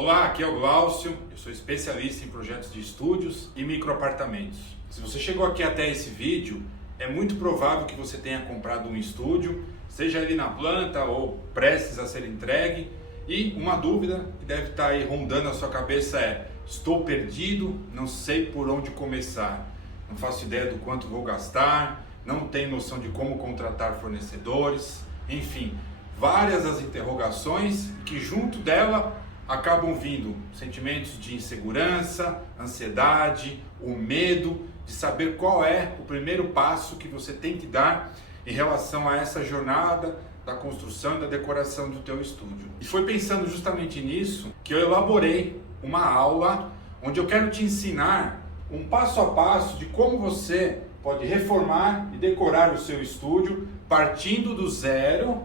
Olá, aqui é o Glaucio, eu sou especialista em projetos de estúdios e microapartamentos. Se você chegou aqui até esse vídeo, é muito provável que você tenha comprado um estúdio, seja ele na planta ou prestes a ser entregue, e uma dúvida que deve estar aí rondando a sua cabeça é: estou perdido, não sei por onde começar, não faço ideia do quanto vou gastar, não tenho noção de como contratar fornecedores, enfim, várias as interrogações que junto dela acabam vindo sentimentos de insegurança, ansiedade, o medo de saber qual é o primeiro passo que você tem que dar em relação a essa jornada da construção e da decoração do teu estúdio. E foi pensando justamente nisso que eu elaborei uma aula onde eu quero te ensinar um passo a passo de como você pode reformar e decorar o seu estúdio partindo do zero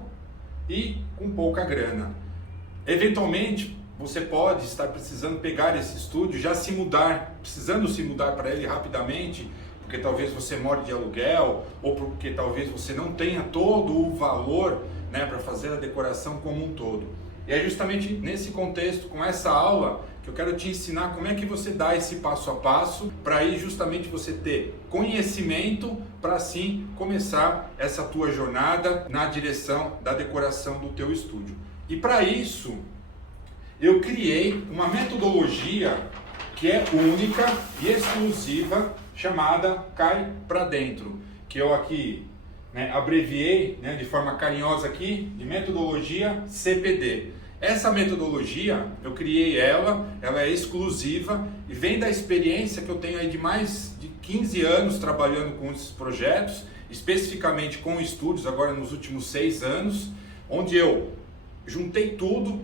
e com pouca grana. Eventualmente, você pode estar precisando pegar esse estúdio, já se mudar, precisando se mudar para ele rapidamente, porque talvez você more de aluguel, ou porque talvez você não tenha todo o valor, para fazer a decoração como um todo. E é justamente nesse contexto, com essa aula, que eu quero te ensinar como é que você dá esse passo a passo, para aí justamente você ter conhecimento, para assim começar essa tua jornada na direção da decoração do teu estúdio. E para isso, eu criei uma metodologia que é única e exclusiva, chamada Cai Pra Dentro, que eu aqui abreviei de forma carinhosa aqui de metodologia CPD. Essa metodologia, eu criei ela é exclusiva e vem da experiência que eu tenho aí de mais de 15 anos trabalhando com esses projetos, especificamente com estúdios, agora nos últimos 6 anos, onde eu juntei tudo,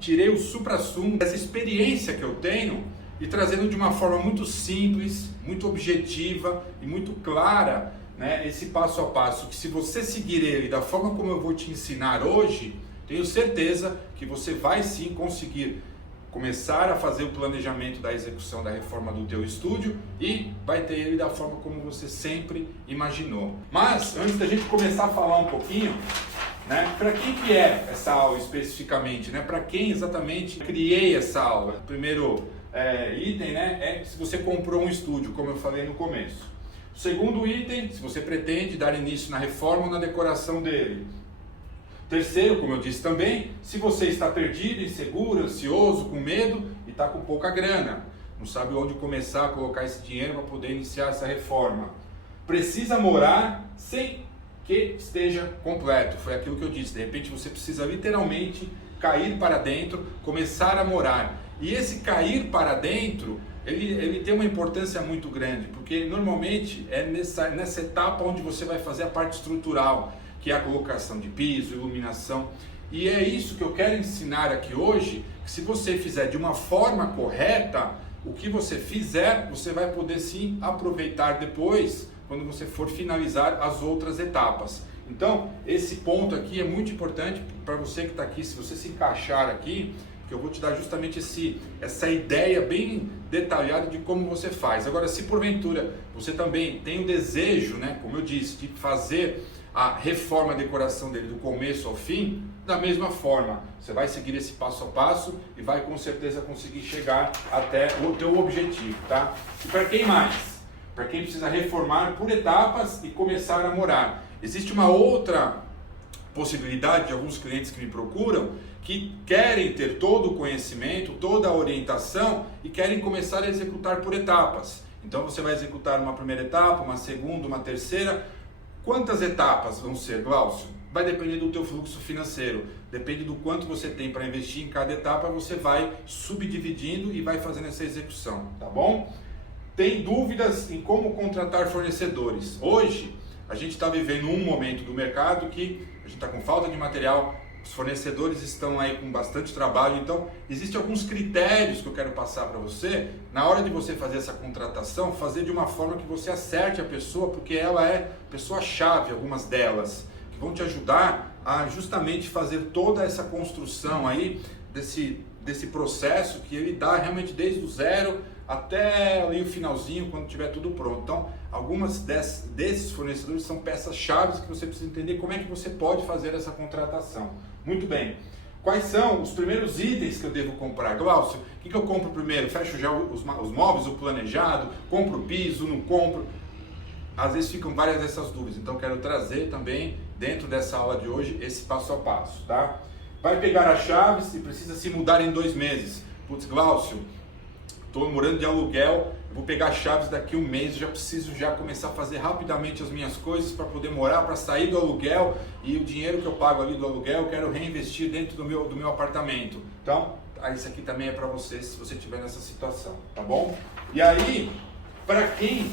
tirei o suprassumo dessa experiência que eu tenho e trazendo de uma forma muito simples, muito objetiva e muito clara, esse passo a passo, que se você seguir ele da forma como eu vou te ensinar hoje, tenho certeza que você vai sim conseguir começar a fazer o planejamento da execução da reforma do teu estúdio e vai ter ele da forma como você sempre imaginou. Mas antes da gente começar a falar um pouquinho, para quem que é essa aula especificamente, para quem exatamente criei essa aula? O primeiro item é se você comprou um estúdio, como eu falei no começo. O segundo item, se você pretende dar início na reforma ou na decoração dele. Terceiro, como eu disse também, se você está perdido, inseguro, ansioso, com medo e está com pouca grana, não sabe onde começar a colocar esse dinheiro para poder iniciar essa reforma. Precisa morar sem que esteja completo, foi aquilo que eu disse, de repente você precisa literalmente cair para dentro, começar a morar. E esse cair para dentro, ele tem uma importância muito grande, porque normalmente é nessa etapa onde você vai fazer a parte estrutural, que é a colocação de piso, iluminação. E é isso que eu quero ensinar aqui hoje, que se você fizer de uma forma correta, o que você fizer, você vai poder sim aproveitar depois, quando você for finalizar as outras etapas. Então, esse ponto aqui é muito importante para você que está aqui, se você se encaixar aqui, que eu vou te dar justamente essa ideia bem detalhada de como você faz. Agora, se porventura você também tem o desejo, como eu disse, de fazer a reforma, a decoração dele do começo ao fim, da mesma forma, você vai seguir esse passo a passo e vai com certeza conseguir chegar até o teu objetivo, tá? E para quem mais? Para quem precisa reformar por etapas e começar a morar. Existe uma outra possibilidade de alguns clientes que me procuram, que querem ter todo o conhecimento, toda a orientação e querem começar a executar por etapas. Então você vai executar uma primeira etapa, uma segunda, uma terceira. Quantas etapas vão ser, Glaucio? Vai depender do teu fluxo financeiro, depende do quanto você tem para investir em cada etapa, você vai subdividindo e vai fazendo essa execução, tá bom? Tem dúvidas em como contratar fornecedores? Hoje, a gente está vivendo um momento do mercado que a gente está com falta de material, os fornecedores estão aí com bastante trabalho, então existem alguns critérios que eu quero passar para você, na hora de você fazer essa contratação, fazer de uma forma que você acerte a pessoa, porque ela é pessoa-chave, algumas delas, que vão te ajudar a justamente fazer toda essa construção aí, desse processo que ele dá realmente desde o zero até ali o finalzinho, quando tiver tudo pronto. Então, algumas desses fornecedores são peças-chave que você precisa entender como é que você pode fazer essa contratação. Muito bem. Quais são os primeiros itens que eu devo comprar? Glaucio, o que eu compro primeiro? Fecho já os móveis, o planejado, compro o piso, não compro? Às vezes ficam várias dessas dúvidas, então quero trazer também, dentro dessa aula de hoje, esse passo a passo, tá? Vai pegar as chaves e precisa se mudar em 2 meses. Putz, Glaucio, estou morando de aluguel, vou pegar as chaves daqui 1 mês, já preciso já começar a fazer rapidamente as minhas coisas para poder morar, para sair do aluguel, e o dinheiro que eu pago ali do aluguel eu quero reinvestir dentro do meu apartamento. Então, isso aqui também é para você, se você estiver nessa situação, tá bom? E aí, para quem,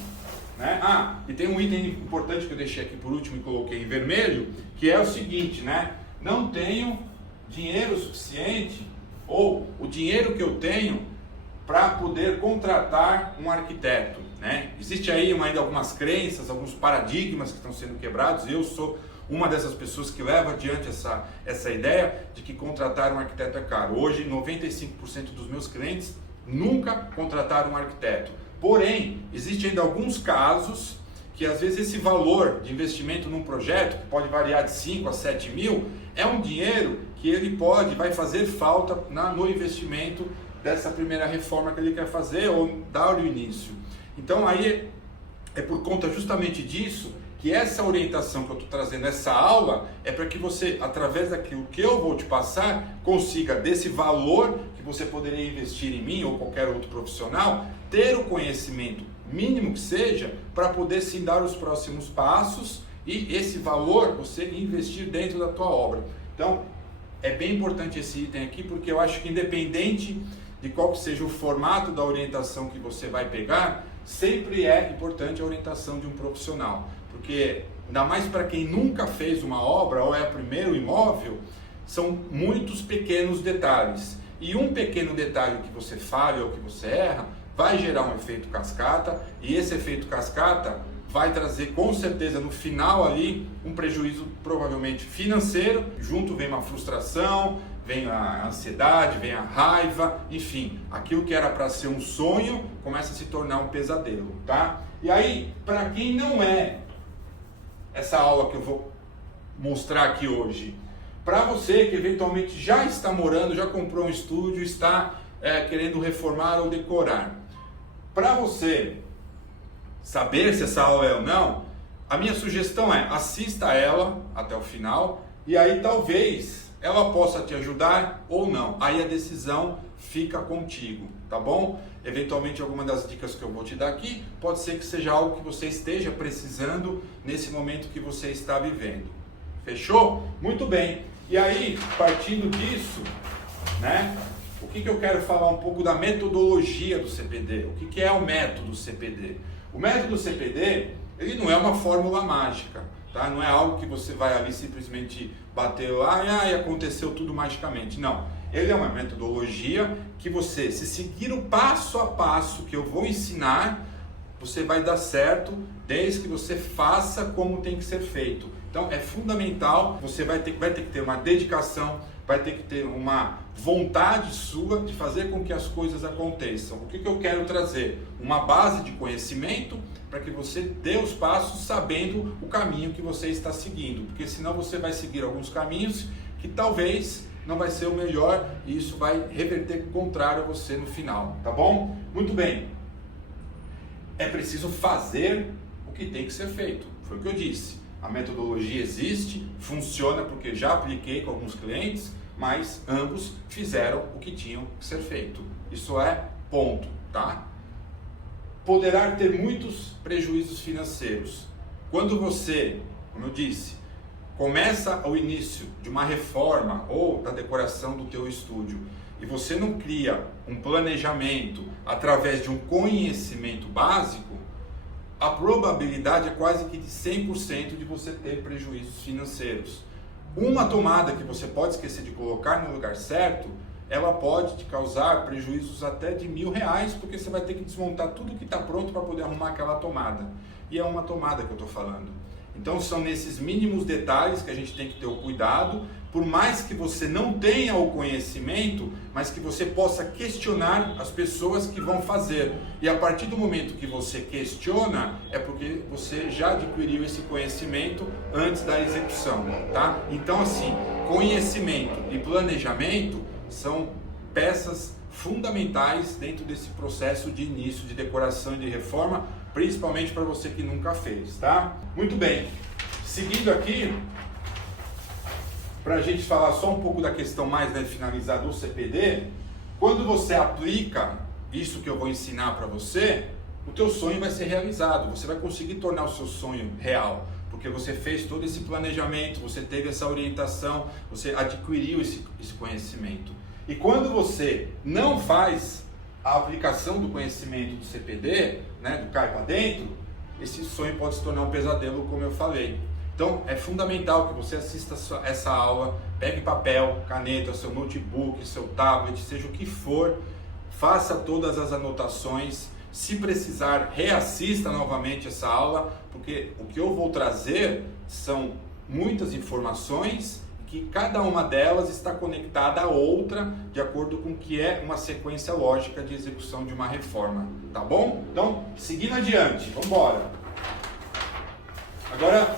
né? E tem um item importante que eu deixei aqui por último e coloquei em vermelho, que é o seguinte, né? Não tenho dinheiro suficiente, ou o dinheiro que eu tenho para poder contratar um arquiteto, né? Existe aí ainda algumas crenças, alguns paradigmas que estão sendo quebrados. Eu sou uma dessas pessoas que leva adiante essa ideia de que contratar um arquiteto é caro. Hoje, 95% dos meus clientes nunca contrataram um arquiteto. Porém, existem ainda alguns casos que às vezes esse valor de investimento num projeto, que pode variar de 5 a 7 mil, é um dinheiro que ele vai fazer falta no investimento dessa primeira reforma que ele quer fazer ou dar o início. Então aí é por conta justamente disso que essa orientação que eu estou trazendo, essa aula, é para que você, através daquilo que eu vou te passar, consiga desse valor que você poderia investir em mim ou qualquer outro profissional, ter o conhecimento mínimo que seja, para poder sim dar os próximos passos e esse valor você investir dentro da tua obra. Então é bem importante esse item aqui, porque eu acho que independente de qual que seja o formato da orientação que você vai pegar, sempre é importante a orientação de um profissional, porque ainda mais para quem nunca fez uma obra ou é o primeiro imóvel, são muitos pequenos detalhes, e um pequeno detalhe que você falha ou que você erra, vai gerar um efeito cascata, e esse efeito cascata vai trazer com certeza no final ali um prejuízo provavelmente financeiro, junto vem uma frustração, vem a ansiedade, vem a raiva, enfim, aquilo que era para ser um sonho começa a se tornar um pesadelo, tá? E aí, para quem não é essa aula que eu vou mostrar aqui hoje, para você que eventualmente já está morando, já comprou um estúdio, está querendo reformar ou decorar, para você saber se essa aula é ou não, a minha sugestão é assista ela até o final e aí talvez ela possa te ajudar ou não. Aí a decisão fica contigo, tá bom? Eventualmente alguma das dicas que eu vou te dar aqui pode ser que seja algo que você esteja precisando nesse momento que você está vivendo. Fechou? Muito bem. E aí, partindo disso, né? O que eu quero falar um pouco da metodologia do CPD. O que é o método CPD? O método CPD, ele não é uma fórmula mágica, tá? Não é algo que você vai ali simplesmente bater lá e aconteceu tudo magicamente. Não. Ele é uma metodologia que você, se seguir o passo a passo que eu vou ensinar, você vai dar certo desde que você faça como tem que ser feito. Então é fundamental, você vai ter que ter uma dedicação, vai ter que ter uma vontade sua de fazer com que as coisas aconteçam. O que eu quero trazer? Uma base de conhecimento para que você dê os passos sabendo o caminho que você está seguindo, porque senão você vai seguir alguns caminhos que talvez não vai ser o melhor e isso vai reverter contrário a você no final, tá bom? Muito bem, é preciso fazer o que tem que ser feito, foi o que eu disse. A metodologia existe, funciona porque já apliquei com alguns clientes, mas ambos fizeram o que tinham que ser feito. Isso é ponto, tá? Poderá ter muitos prejuízos financeiros. Quando você, como eu disse, começa o início de uma reforma ou da decoração do teu estúdio e você não cria um planejamento através de um conhecimento básico, a probabilidade é quase que de 100% de você ter prejuízos financeiros. Uma tomada que você pode esquecer de colocar no lugar certo, ela pode te causar prejuízos até de R$1.000, porque você vai ter que desmontar tudo que está pronto para poder arrumar aquela tomada. E é uma tomada que eu estou falando. Então são nesses mínimos detalhes que a gente tem que ter o cuidado, por mais que você não tenha o conhecimento, mas que você possa questionar as pessoas que vão fazer. E a partir do momento que você questiona, é porque você já adquiriu esse conhecimento antes da execução, tá? Então assim, conhecimento e planejamento são peças fundamentais dentro desse processo de início de decoração e de reforma, principalmente para você que nunca fez, tá? Muito bem, seguindo aqui, para a gente falar só um pouco da questão mais, né, finalizar do CPD, quando você aplica isso que eu vou ensinar para você, o teu sonho vai ser realizado, você vai conseguir tornar o seu sonho real, porque você fez todo esse planejamento, você teve essa orientação, você adquiriu esse conhecimento. E quando você não faz a aplicação do conhecimento do CPD, né, do Cai para Dentro, esse sonho pode se tornar um pesadelo, como eu falei. Então é fundamental que você assista essa aula, pegue papel, caneta, seu notebook, seu tablet, seja o que for, faça todas as anotações. Se precisar, reassista novamente essa aula, porque o que eu vou trazer são muitas informações que cada uma delas está conectada à outra de acordo com o que é uma sequência lógica de execução de uma reforma, tá bom? Então, seguindo adiante, vamos embora. Agora,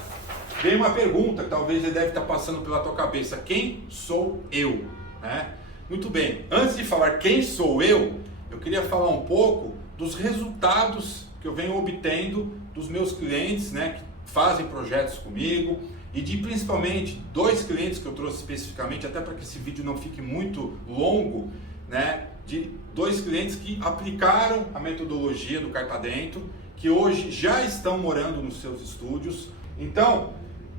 vem uma pergunta que talvez ele deve estar passando pela tua cabeça: quem sou eu? Né? Muito bem, antes de falar quem sou eu queria falar um pouco dos resultados que eu venho obtendo dos meus clientes, né, que fazem projetos comigo, e de principalmente 2 clientes que eu trouxe especificamente, até para que esse vídeo não fique muito longo, né, de 2 clientes que aplicaram a metodologia do Cai para Dentro, que hoje já estão morando nos seus estúdios. Então,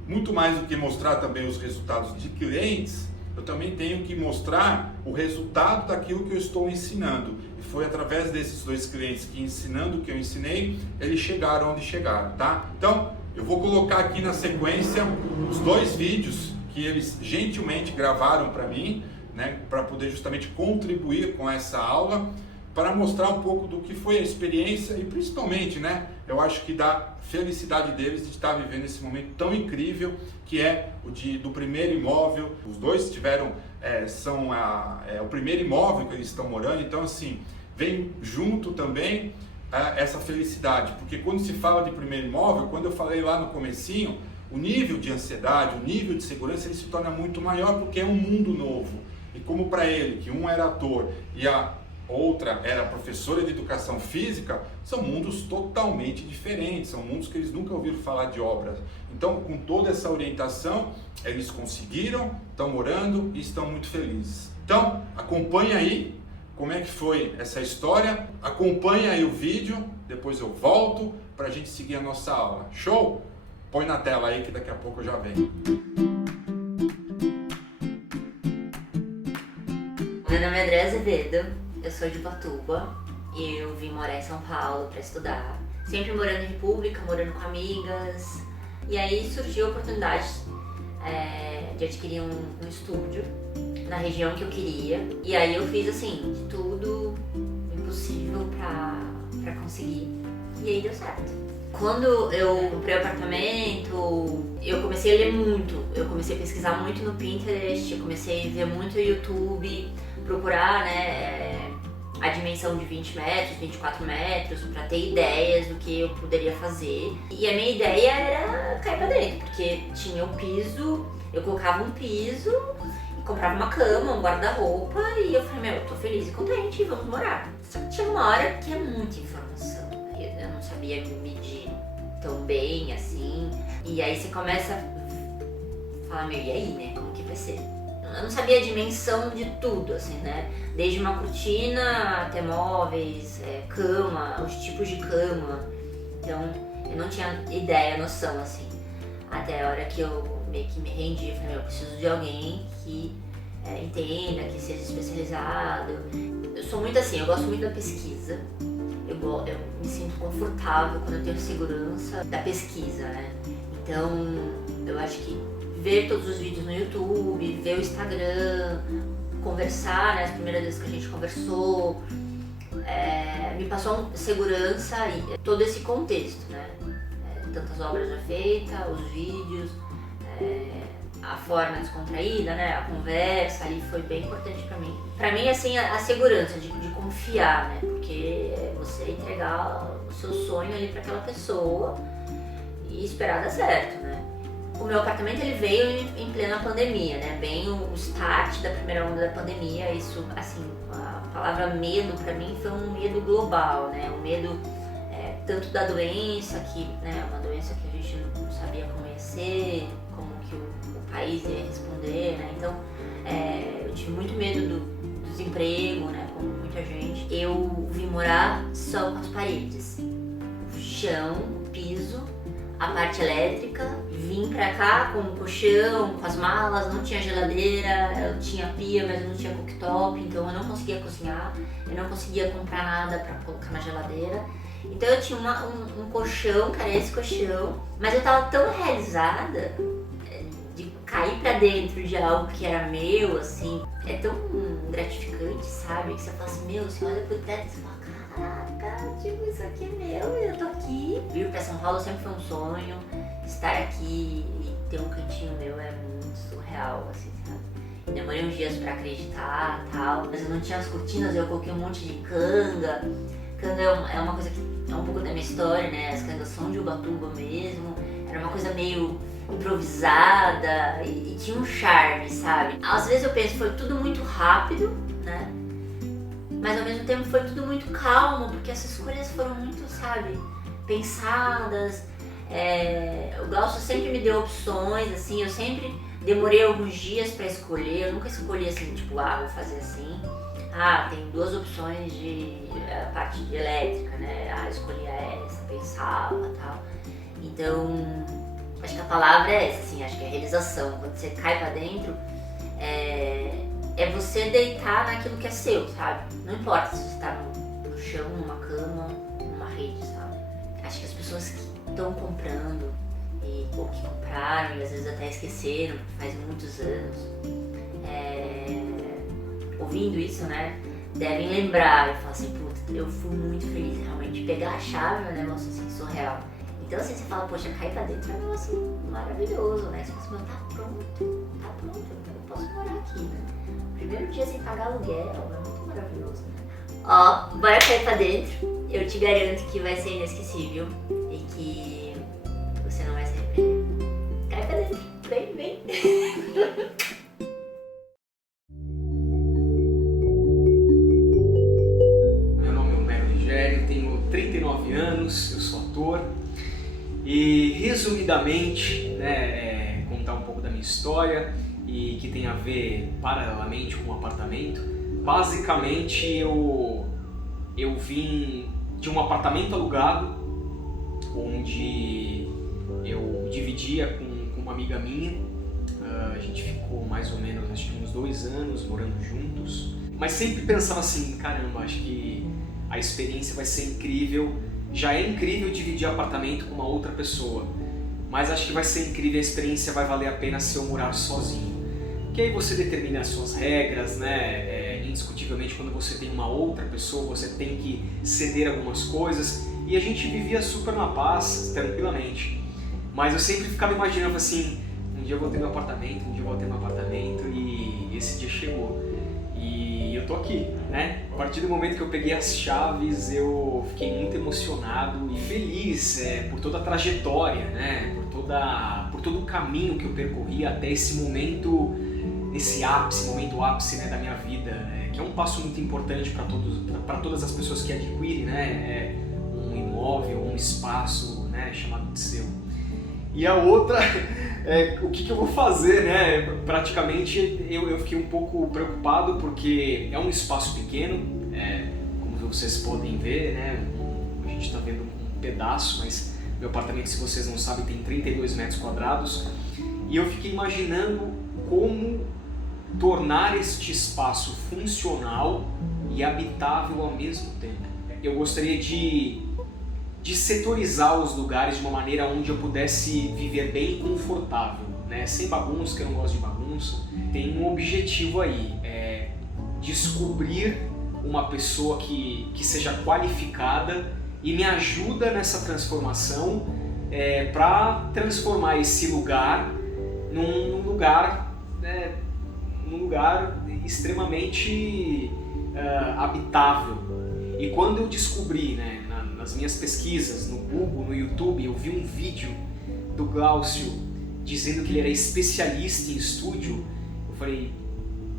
muito mais do que mostrar também os resultados de clientes, eu também tenho que mostrar o resultado daquilo que eu estou ensinando. E foi através desses 2 clientes que, ensinando o que eu ensinei, eles chegaram onde chegaram, tá? Então, eu vou colocar aqui na sequência os 2 vídeos que eles gentilmente gravaram para mim, né, para poder justamente contribuir com essa aula, para mostrar um pouco do que foi a experiência e principalmente, né, eu acho que da felicidade deles de estar vivendo esse momento tão incrível que é do primeiro imóvel. Os 2 tiveram, são o primeiro imóvel que eles estão morando, então assim, vem junto também essa felicidade, porque quando se fala de primeiro imóvel, quando eu falei lá no comecinho, o nível de ansiedade, o nível de segurança, ele se torna muito maior porque é um mundo novo. E como para ele, que um era ator e a outra era professora de educação física, são mundos totalmente diferentes, são mundos que eles nunca ouviram falar de obras. Então, com toda essa orientação, eles conseguiram, estão morando e estão muito felizes. Então, acompanha aí como é que foi essa história, acompanha aí o vídeo, depois eu volto para a gente seguir a nossa aula. Show? Põe na tela aí que daqui a pouco eu já venho. Meu nome é André Azevedo, eu sou de Ubatuba, eu vim morar em São Paulo para estudar, sempre morando em República, morando com amigas, e aí surgiu a oportunidade de adquirir um estúdio na região que eu queria, e aí eu fiz assim, de tudo impossível pra conseguir, e aí deu certo. Quando eu comprei o apartamento, eu comecei a ler muito, eu comecei a pesquisar muito no Pinterest, eu comecei a ver muito no YouTube, procurar, né, a dimensão de 20 metros, 24 metros, pra ter ideias do que eu poderia fazer. E a minha ideia era cair pra dentro, porque tinha o piso, eu colocava um piso, comprava uma cama, um guarda-roupa, e eu falei, eu tô feliz e contente, vamos morar. Só que tinha uma hora que é muita informação, eu não sabia me medir tão bem, assim, e aí você começa a falar, e aí, né, como que vai ser? Eu não sabia a dimensão de tudo, assim, né, desde uma cortina até móveis, cama, os tipos de cama, então eu não tinha ideia, noção, assim, até a hora que eu meio que me rendi, eu falei, eu preciso de alguém que entenda, que seja especializado. Eu sou muito assim, eu gosto muito da pesquisa, eu me sinto confortável quando eu tenho segurança da pesquisa, né? Então, eu acho que ver todos os vídeos no YouTube, ver o Instagram, conversar, né, as primeiras vezes que a gente conversou, me passou segurança e todo esse contexto, né? Tantas obras já feitas, os vídeos, a forma descontraída, né, a conversa ali foi bem importante pra mim. Pra mim, assim, a segurança de confiar, né, porque é você entregar o seu sonho ali pra aquela pessoa e esperar dar certo, né. O meu apartamento ele veio em plena pandemia, né? Bem o start da primeira onda da pandemia. Isso, assim, a palavra medo pra mim foi um medo global, né? Um medo tanto da doença, que é uma doença que a gente não sabia como ia ser, como que o país ia responder, né? Então, eu tive muito medo do desemprego, né? Como muita gente. Eu vim morar só com as paredes, o chão, o piso, a parte elétrica. Vim pra cá com o colchão, com as malas, não tinha geladeira, eu tinha pia, mas eu não tinha cooktop, então eu não conseguia cozinhar, eu não conseguia comprar nada pra colocar na geladeira. Então eu tinha um colchão, cara, esse colchão, mas eu tava tão realizada de cair pra dentro de algo que era meu, assim, é tão gratificante, sabe? Que você fala assim, meu, você olha pro teto e você fala, caraca, tipo, isso aqui é meu, eu tô aqui. Vir pra São Paulo sempre foi um sonho, estar aqui e ter um cantinho meu é muito surreal, assim, sabe? Eu demorei uns dias pra acreditar e tal, mas eu não tinha as cortinas, eu coloquei um monte de canga. Canga é uma coisa que é um pouco da minha história, né? As cangas são de Ubatuba mesmo, era uma coisa meio improvisada e tinha um charme, sabe? Às vezes eu penso, foi tudo muito rápido, né? Mas ao mesmo tempo foi tudo muito calmo, porque essas escolhas foram muito, sabe, pensadas. O Glaucio sempre me deu opções, assim, eu sempre demorei alguns dias pra escolher, eu nunca escolhi assim, tipo, vou fazer assim. Tem duas opções de parte de elétrica, né? Escolhi essa, pensava e tal. Então, acho que a palavra é essa, assim, acho que é a realização. Quando você cai pra dentro, é você deitar naquilo que é seu, sabe? Não importa se você tá no chão, numa cama, numa rede, sabe? Acho que as pessoas que estão comprando, ou que compraram e às vezes até esqueceram, faz muitos anos, ouvindo isso, né, devem lembrar e falar assim, puta, eu fui muito feliz, realmente pegar a chave é um negócio assim surreal. Então assim, você fala, poxa, cair pra dentro é um negócio maravilhoso, né? Você fala assim, tá pronto, eu posso morar aqui, né? Primeiro dia sem pagar aluguel, é muito maravilhoso, né? Bora cair pra dentro, eu te garanto que vai ser inesquecível e que você não vai se arrepender. Cai pra dentro, vem. Anos, eu sou ator e resumidamente, né, contar um pouco da minha história e que tem a ver paralelamente com o apartamento. Basicamente eu vim de um apartamento alugado onde eu dividia com uma amiga minha. A gente ficou mais ou menos, acho que uns 2 anos morando juntos, mas sempre pensava assim, caramba, acho que a experiência vai ser incrível. Já é incrível dividir apartamento com uma outra pessoa, mas acho que vai ser incrível, a experiência vai valer a pena se eu morar sozinho. Que aí você determina as suas regras, né? Indiscutivelmente, quando você tem uma outra pessoa, você tem que ceder algumas coisas, e a gente vivia super na paz, tranquilamente. Mas eu sempre ficava imaginando assim, um dia eu vou ter meu apartamento, e esse dia chegou. E eu tô aqui, né? A partir do momento que eu peguei as chaves, eu fiquei muito emocionado e feliz por toda a trajetória, né? Por todo o caminho que eu percorri até esse momento, momento ápice, né, da minha vida, que é um passo muito importante para todas as pessoas que adquirem, né, um imóvel, um espaço, né, chamado de seu. E a outra, o que eu vou fazer, né? Praticamente eu fiquei um pouco preocupado porque é um espaço pequeno, como vocês podem ver, né? A gente está vendo um pedaço, mas meu apartamento, se vocês não sabem, tem 32 metros quadrados. E eu fiquei imaginando como tornar este espaço funcional e habitável ao mesmo tempo. Eu gostaria de setorizar os lugares de uma maneira onde eu pudesse viver bem e confortável, né? Sem bagunça, que eu não gosto de bagunça. Tem um objetivo aí, descobrir uma pessoa que seja qualificada e me ajuda nessa transformação, para transformar esse lugar num lugar extremamente habitável. E quando eu descobri, né, nas minhas pesquisas, no Google, no YouTube, eu vi um vídeo do Glaucio dizendo que ele era especialista em estúdio, eu falei,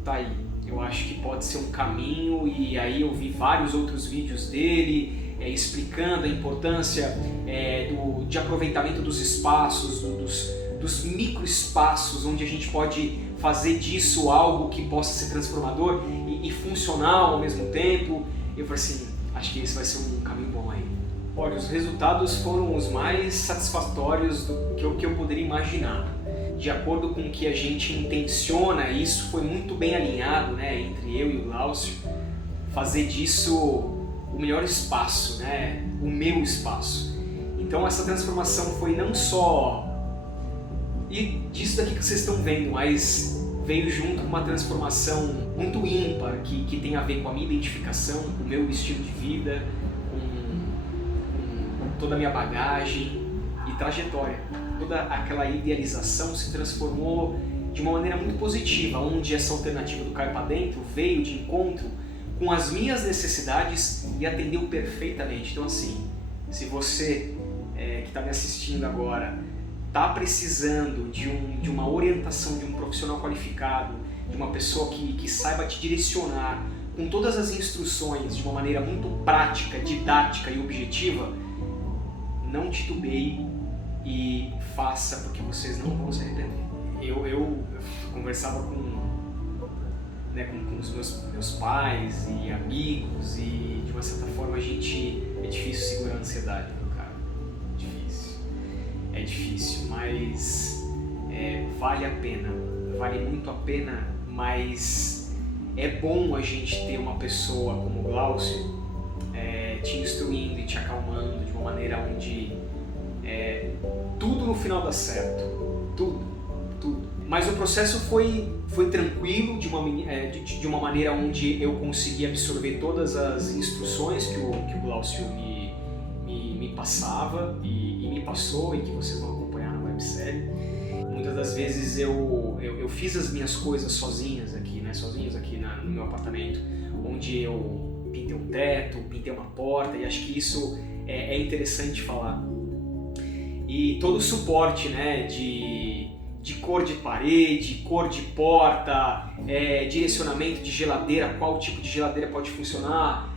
tá aí, eu acho que pode ser um caminho. E aí eu vi vários outros vídeos dele explicando a importância de aproveitamento dos espaços, dos microespaços, onde a gente pode fazer disso algo que possa ser transformador e funcional ao mesmo tempo. Eu falei assim, acho que esse vai ser um caminho bom aí. Olha, os resultados foram os mais satisfatórios do que eu poderia imaginar. De acordo com o que a gente intenciona, isso foi muito bem alinhado, né, entre eu e o Glaucio, fazer disso o melhor espaço, né, o meu espaço. Então essa transformação foi não só disso daqui que vocês estão vendo, mas veio junto com uma transformação muito ímpar, que tem a ver com a minha identificação, com o meu estilo de vida, com toda a minha bagagem e trajetória. Toda aquela idealização se transformou de uma maneira muito positiva, onde essa alternativa do Cai Pra Dentro veio de encontro com as minhas necessidades e atendeu perfeitamente. Então assim, se você que está me assistindo agora está precisando de uma orientação de um profissional qualificado, de uma pessoa que saiba te direcionar com todas as instruções de uma maneira muito prática, didática e objetiva, não titubeie e faça, porque vocês não vão se arrepender. Eu conversava com os meus pais e amigos, e de uma certa forma é difícil segurar a ansiedade, cara. É difícil, mas vale a pena, vale muito a pena, mas é bom a gente ter uma pessoa como o Glaucio te instruindo e te acalmando de uma maneira onde tudo no final dá certo, tudo. Mas o processo foi tranquilo, de uma maneira onde eu consegui absorver todas as instruções que o Glaucio me passava e me passou, e que vocês vão acompanhar na websérie. Muitas das vezes eu fiz as minhas coisas sozinhos aqui no meu apartamento, onde eu pintei um teto, pintei uma porta, e acho que isso é interessante falar. E todo o suporte, né, de cor de parede, cor de porta, direcionamento de geladeira, qual tipo de geladeira pode funcionar,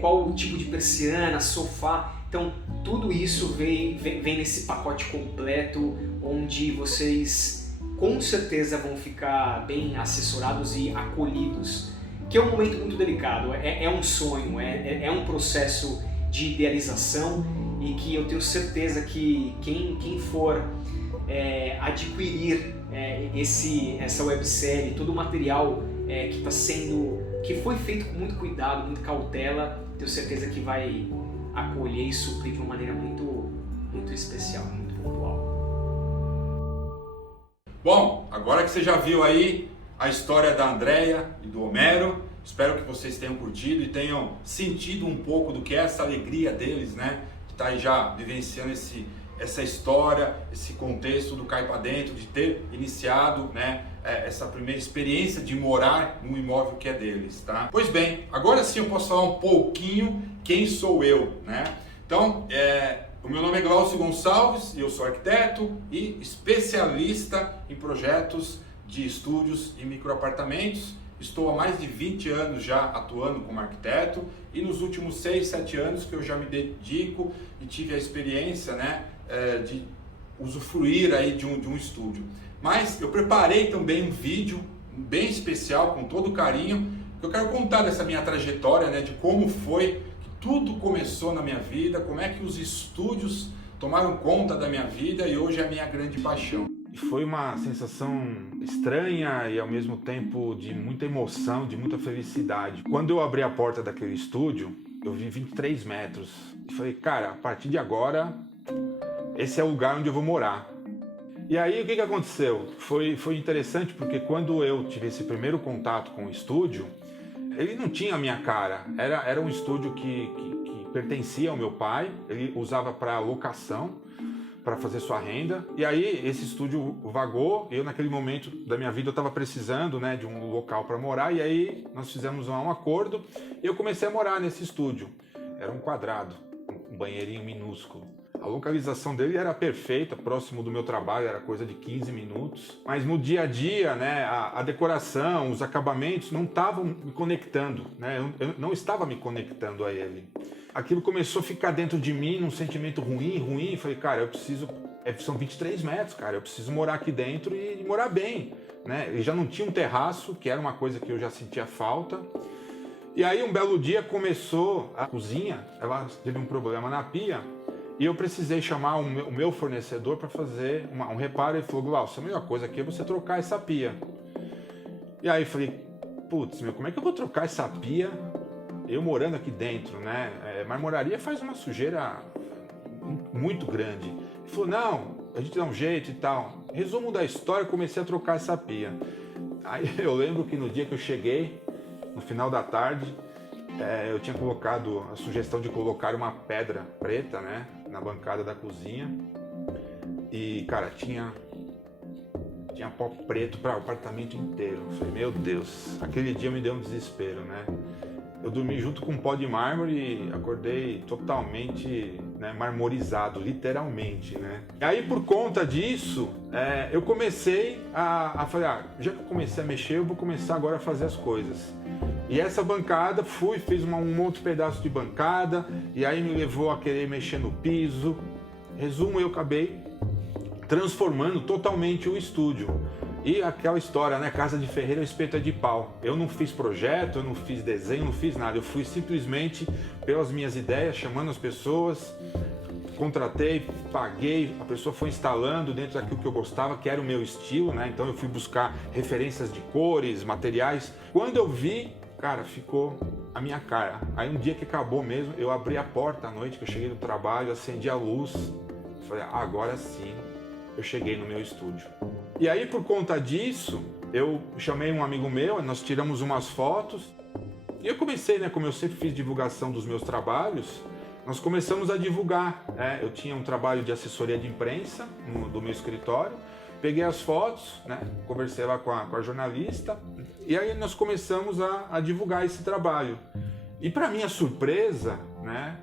qual tipo de persiana, sofá. Então tudo isso vem nesse pacote completo, onde vocês com certeza vão ficar bem assessorados e acolhidos, que é um momento muito delicado, é um sonho, é um processo de idealização, e que eu tenho certeza que quem for adquirir essa websérie, todo o material que foi feito com muito cuidado, muita cautela, tenho certeza que vai acolher e suprir de uma maneira muito, muito especial, muito pontual. Bom, agora que você já viu aí a história da Andréia e do Homero, espero que vocês tenham curtido e tenham sentido um pouco do que é essa alegria deles, né? Que tá aí já vivenciando essa história, esse contexto do Cai Pra Dentro, de ter iniciado, né, essa primeira experiência de morar num imóvel que é deles, tá? Pois bem, agora sim eu posso falar um pouquinho quem sou eu, né? Então, o meu nome é Glaucio Gonçalves, eu sou arquiteto e especialista em projetos de estúdios e microapartamentos. Estou há mais de 20 anos já atuando como arquiteto, e nos últimos 6, 7 anos que eu já me dedico e tive a experiência, né, de usufruir aí de um estúdio. Mas eu preparei também um vídeo bem especial, com todo carinho, que eu quero contar dessa minha trajetória, né, de como foi que tudo começou na minha vida, como é que os estúdios tomaram conta da minha vida e hoje é a minha grande paixão. Foi uma sensação estranha e ao mesmo tempo de muita emoção, de muita felicidade. Quando eu abri a porta daquele estúdio, eu vi 23 metros e falei, cara, a partir de agora, esse é o lugar onde eu vou morar. E aí o que aconteceu? Foi interessante, porque quando eu tive esse primeiro contato com o estúdio, ele não tinha a minha cara. Era um estúdio que pertencia ao meu pai, ele usava para locação, para fazer sua renda. E aí esse estúdio vagou, eu naquele momento da minha vida eu estava precisando, né, de um local para morar, e aí nós fizemos um acordo e eu comecei a morar nesse estúdio. Era um quadrado, um banheirinho minúsculo. A localização dele era perfeita, próximo do meu trabalho, era coisa de 15 minutos. Mas no dia a dia, né, a decoração, os acabamentos não estavam me conectando, né? Eu não estava me conectando a ele. Aquilo começou a ficar dentro de mim, num sentimento ruim. Falei, cara, eu preciso... São 23 metros, cara, eu preciso morar aqui dentro e morar bem, né? Ele já não tinha um terraço, que era uma coisa que eu já sentia falta. E aí um belo dia começou a cozinha, ela teve um problema na pia, e eu precisei chamar o meu fornecedor para fazer um reparo. Ele falou, Glaucio, a melhor coisa aqui é você trocar essa pia. E aí eu falei, putz, como é que eu vou trocar essa pia eu morando aqui dentro, né? Marmoraria faz uma sujeira muito grande. Ele falou, não, a gente dá um jeito e tal. Resumo da história, eu comecei a trocar essa pia. Aí eu lembro que no dia que eu cheguei, no final da tarde, eu tinha colocado a sugestão de colocar uma pedra preta, né, na bancada da cozinha. E, cara, tinha pó preto para o apartamento inteiro. Eu falei, meu Deus, aquele dia me deu um desespero, né? Eu dormi junto com um pó de mármore e acordei totalmente, né, marmorizado, literalmente, né? E aí, por conta disso, eu comecei a falar, já que eu comecei a mexer, eu vou começar agora a fazer as coisas. E essa bancada, fiz um outro pedaço de bancada, e aí me levou a querer mexer no piso. Resumo, eu acabei transformando totalmente o estúdio. E aquela história, né? Casa de ferreiro, espeto é de pau. Eu não fiz projeto, eu não fiz desenho, não fiz nada. Eu fui simplesmente pelas minhas ideias, chamando as pessoas, contratei, paguei, a pessoa foi instalando dentro daquilo que eu gostava, que era o meu estilo, né? Então eu fui buscar referências de cores, materiais. Quando eu vi, cara, ficou a minha cara. Aí um dia que acabou mesmo, eu abri a porta à noite, que eu cheguei do trabalho, acendi a luz, falei, agora sim, eu cheguei no meu estúdio. E aí, por conta disso, eu chamei um amigo meu, nós tiramos umas fotos, e eu comecei, né, como eu sempre fiz divulgação dos meus trabalhos, nós começamos a divulgar, né? Eu tinha um trabalho de assessoria de imprensa do meu escritório, peguei as fotos, né, conversei lá com a jornalista, e aí nós começamos a divulgar esse trabalho. E para minha surpresa, né,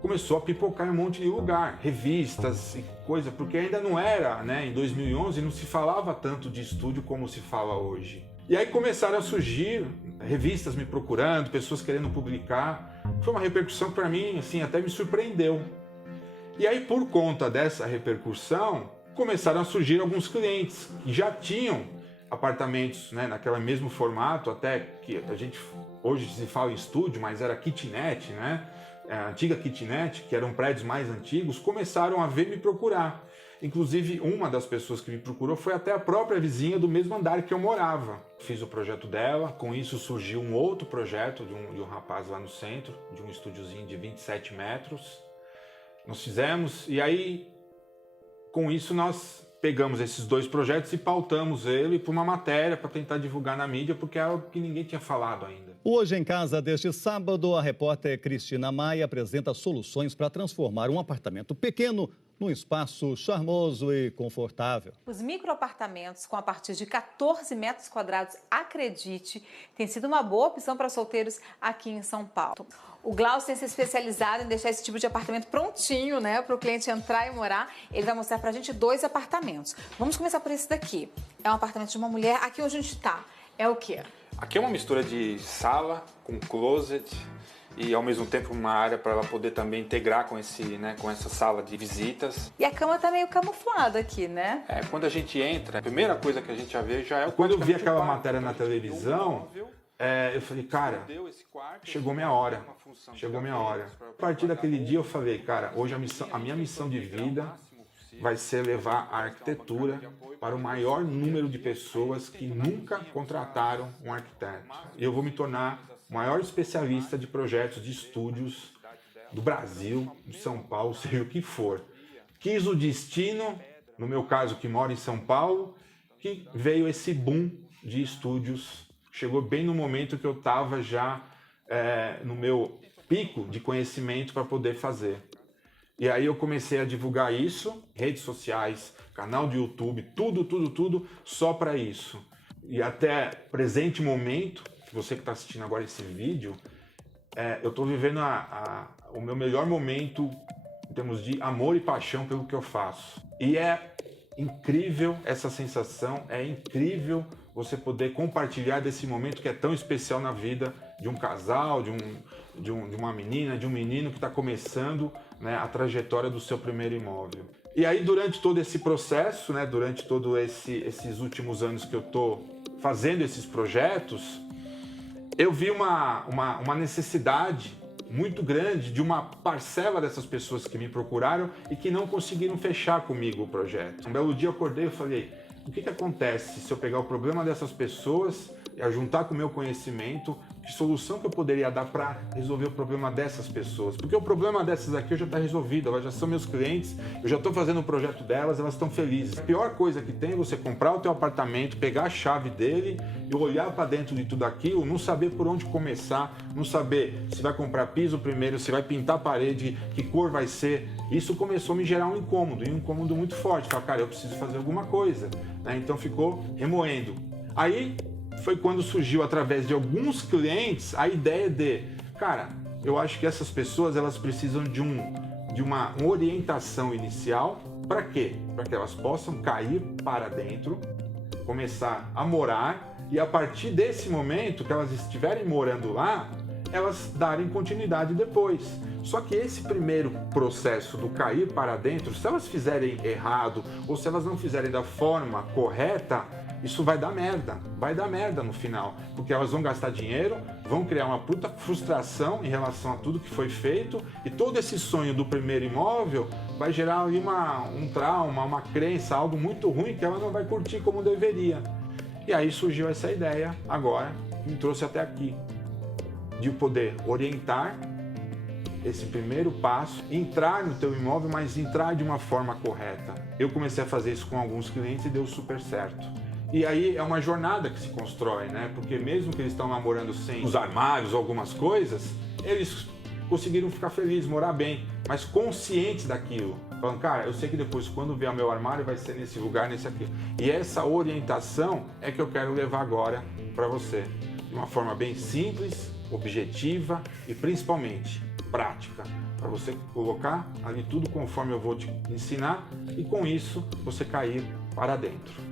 começou a pipocar em um monte de lugar, revistas e coisa, porque ainda não era, né, em 2011 não se falava tanto de estúdio como se fala hoje. E aí começaram a surgir revistas me procurando, pessoas querendo publicar. Foi uma repercussão que para mim, assim, até me surpreendeu. E aí, por conta dessa repercussão, começaram a surgir alguns clientes que já tinham apartamentos, né, naquele mesmo formato, até que a gente hoje se fala em estúdio, mas era kitnet, né? A antiga kitnet, que eram prédios mais antigos, começaram a me procurar. Inclusive, uma das pessoas que me procurou foi até a própria vizinha do mesmo andar que eu morava. Fiz o projeto dela, com isso surgiu um outro projeto de um rapaz lá no centro, de um estúdiozinho de 27 metros. Nós fizemos, e aí, com isso, nós pegamos esses dois projetos e pautamos ele para uma matéria para tentar divulgar na mídia, porque é algo que ninguém tinha falado ainda. Hoje, em casa deste sábado, a repórter Cristina Maia apresenta soluções para transformar um apartamento pequeno num espaço charmoso e confortável. Os microapartamentos com a partir de 14 metros quadrados, acredite, tem sido uma boa opção para solteiros aqui em São Paulo. O Glaucio tem se especializado em deixar esse tipo de apartamento prontinho, né, para o cliente entrar e morar. Ele vai mostrar para a gente 2 apartamentos. Vamos começar por esse daqui. É um apartamento de uma mulher. Aqui onde a gente está é o quê? Aqui é uma mistura de sala com closet e ao mesmo tempo uma área para ela poder também integrar com essa sala de visitas. E a cama tá meio camuflada aqui, né? Quando a gente entra, a primeira coisa que a gente já vê já é o... Quando eu vi aquela matéria na televisão, eu falei, cara, chegou minha hora, A partir daquele dia eu falei, cara, hoje a minha missão de vida vai ser levar a arquitetura para o maior número de pessoas que nunca contrataram um arquiteto. E eu vou me tornar o maior especialista de projetos de estúdios do Brasil, de São Paulo, seja o que for. Quis o destino, no meu caso que moro em São Paulo, que veio esse boom de estúdios. Chegou bem no momento que eu estava já no meu pico de conhecimento para poder fazer. E aí eu comecei a divulgar isso, redes sociais, canal de YouTube, tudo só para isso. E até presente momento, você que está assistindo agora esse vídeo, eu estou vivendo o meu melhor momento em termos de amor e paixão pelo que eu faço. E é incrível essa sensação, é incrível você poder compartilhar desse momento que é tão especial na vida de um casal, de uma menina, de um menino que está começando, né, a trajetória do seu primeiro imóvel. E aí, durante todo esse processo, né, durante todos esses últimos anos que eu estou fazendo esses projetos, eu vi uma necessidade muito grande de uma parcela dessas pessoas que me procuraram e que não conseguiram fechar comigo o projeto. Um belo dia eu acordei e falei, o que acontece se eu pegar o problema dessas pessoas e juntar com o meu conhecimento, que solução que eu poderia dar para resolver o problema dessas pessoas? Porque o problema dessas aqui já está resolvido, elas já são meus clientes, eu já estou fazendo o projeto delas, elas estão felizes. A pior coisa que tem é você comprar o teu apartamento, pegar a chave dele e olhar para dentro de tudo aquilo, não saber por onde começar, não saber se vai comprar piso primeiro, se vai pintar a parede, que cor vai ser. Isso começou a me gerar um incômodo, e um incômodo muito forte. Falei, cara, eu preciso fazer alguma coisa, né? Então ficou remoendo. Aí foi quando surgiu, através de alguns clientes, a ideia de, cara, eu acho que essas pessoas elas precisam de uma orientação inicial. Para quê? Para que elas possam cair para dentro, começar a morar, e a partir desse momento que elas estiverem morando lá, elas darem continuidade depois. Só que esse primeiro processo do cair para dentro, se elas fizerem errado ou se elas não fizerem da forma correta, isso vai dar merda no final, porque elas vão gastar dinheiro, vão criar uma puta frustração em relação a tudo que foi feito, e todo esse sonho do primeiro imóvel vai gerar ali um trauma, uma crença, algo muito ruim que ela não vai curtir como deveria. E aí surgiu essa ideia agora, que me trouxe até aqui, de poder orientar esse primeiro passo, entrar no teu imóvel, mas entrar de uma forma correta. Eu comecei a fazer isso com alguns clientes e deu super certo. E aí é uma jornada que se constrói, né? Porque mesmo que eles estão lá morando sem os armários ou algumas coisas, eles conseguiram ficar felizes, morar bem, mas conscientes daquilo. Falando, cara, eu sei que depois, quando vier o meu armário, vai ser nesse lugar, nesse aqui. E essa orientação é que eu quero levar agora para você. De uma forma bem simples, objetiva e principalmente prática. Para você colocar ali tudo conforme eu vou te ensinar e com isso você cair para dentro.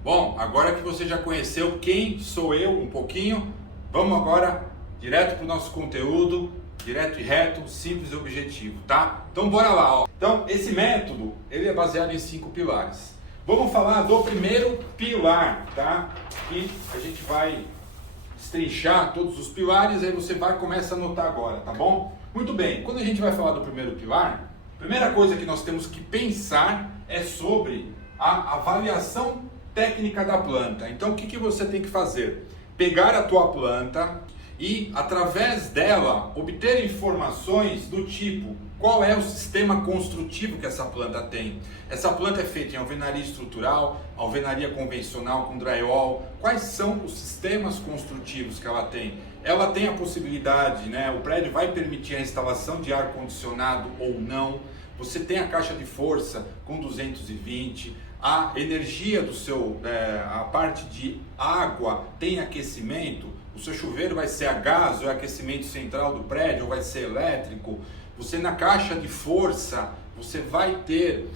Bom, agora que você já conheceu quem sou eu um pouquinho, vamos agora direto para o nosso conteúdo, direto e reto, simples e objetivo, tá? Então bora lá, ó. Então esse método, ele é baseado em 5 pilares. Vamos falar do primeiro pilar, tá? Que a gente vai destrinchar todos os pilares, aí você começa a anotar agora, tá bom? Muito bem, quando a gente vai falar do primeiro pilar, a primeira coisa que nós temos que pensar é sobre a avaliação técnica da planta. Então o que você tem que fazer? Pegar a tua planta e, através dela, obter informações do tipo: qual é o sistema construtivo que essa planta tem? Essa planta é feita em alvenaria estrutural, alvenaria convencional com drywall. Quais são os sistemas construtivos que ela tem? Ela tem a possibilidade, né? O prédio vai permitir a instalação de ar-condicionado ou não? Você tem a caixa de força com 220, a energia do seu, a parte de água tem aquecimento, o seu chuveiro vai ser a gás ou é aquecimento central do prédio ou vai ser elétrico. Você na caixa de força, você vai ter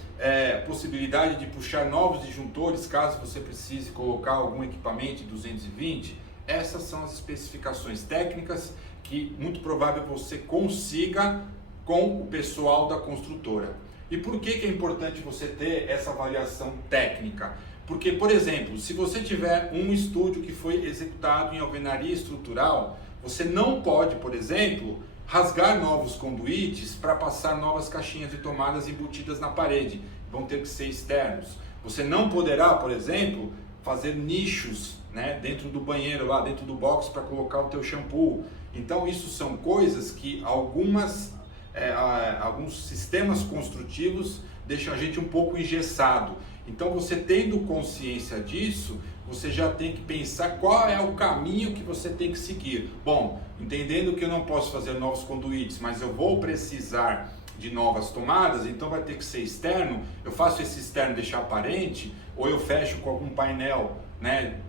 possibilidade de puxar novos disjuntores caso você precise colocar algum equipamento de 220. Essas são as especificações técnicas que muito provável você consiga com o pessoal da construtora. E por que é importante você ter essa avaliação técnica? Porque, por exemplo, se você tiver um estúdio que foi executado em alvenaria estrutural, você não pode, por exemplo, rasgar novos conduítes para passar novas caixinhas de tomadas embutidas na parede. Vão ter que ser externos. Você não poderá, por exemplo, fazer nichos, né, dentro do banheiro, lá dentro do box, para colocar o teu shampoo. Então isso são coisas que alguns sistemas construtivos deixam a gente um pouco engessado. Então você tendo consciência disso, você já tem que pensar qual é o caminho que você tem que seguir. Bom, entendendo que eu não posso fazer novos conduítes, mas eu vou precisar de novas tomadas, então vai ter que ser externo. Eu faço esse externo deixar aparente, ou eu fecho com algum painel, né,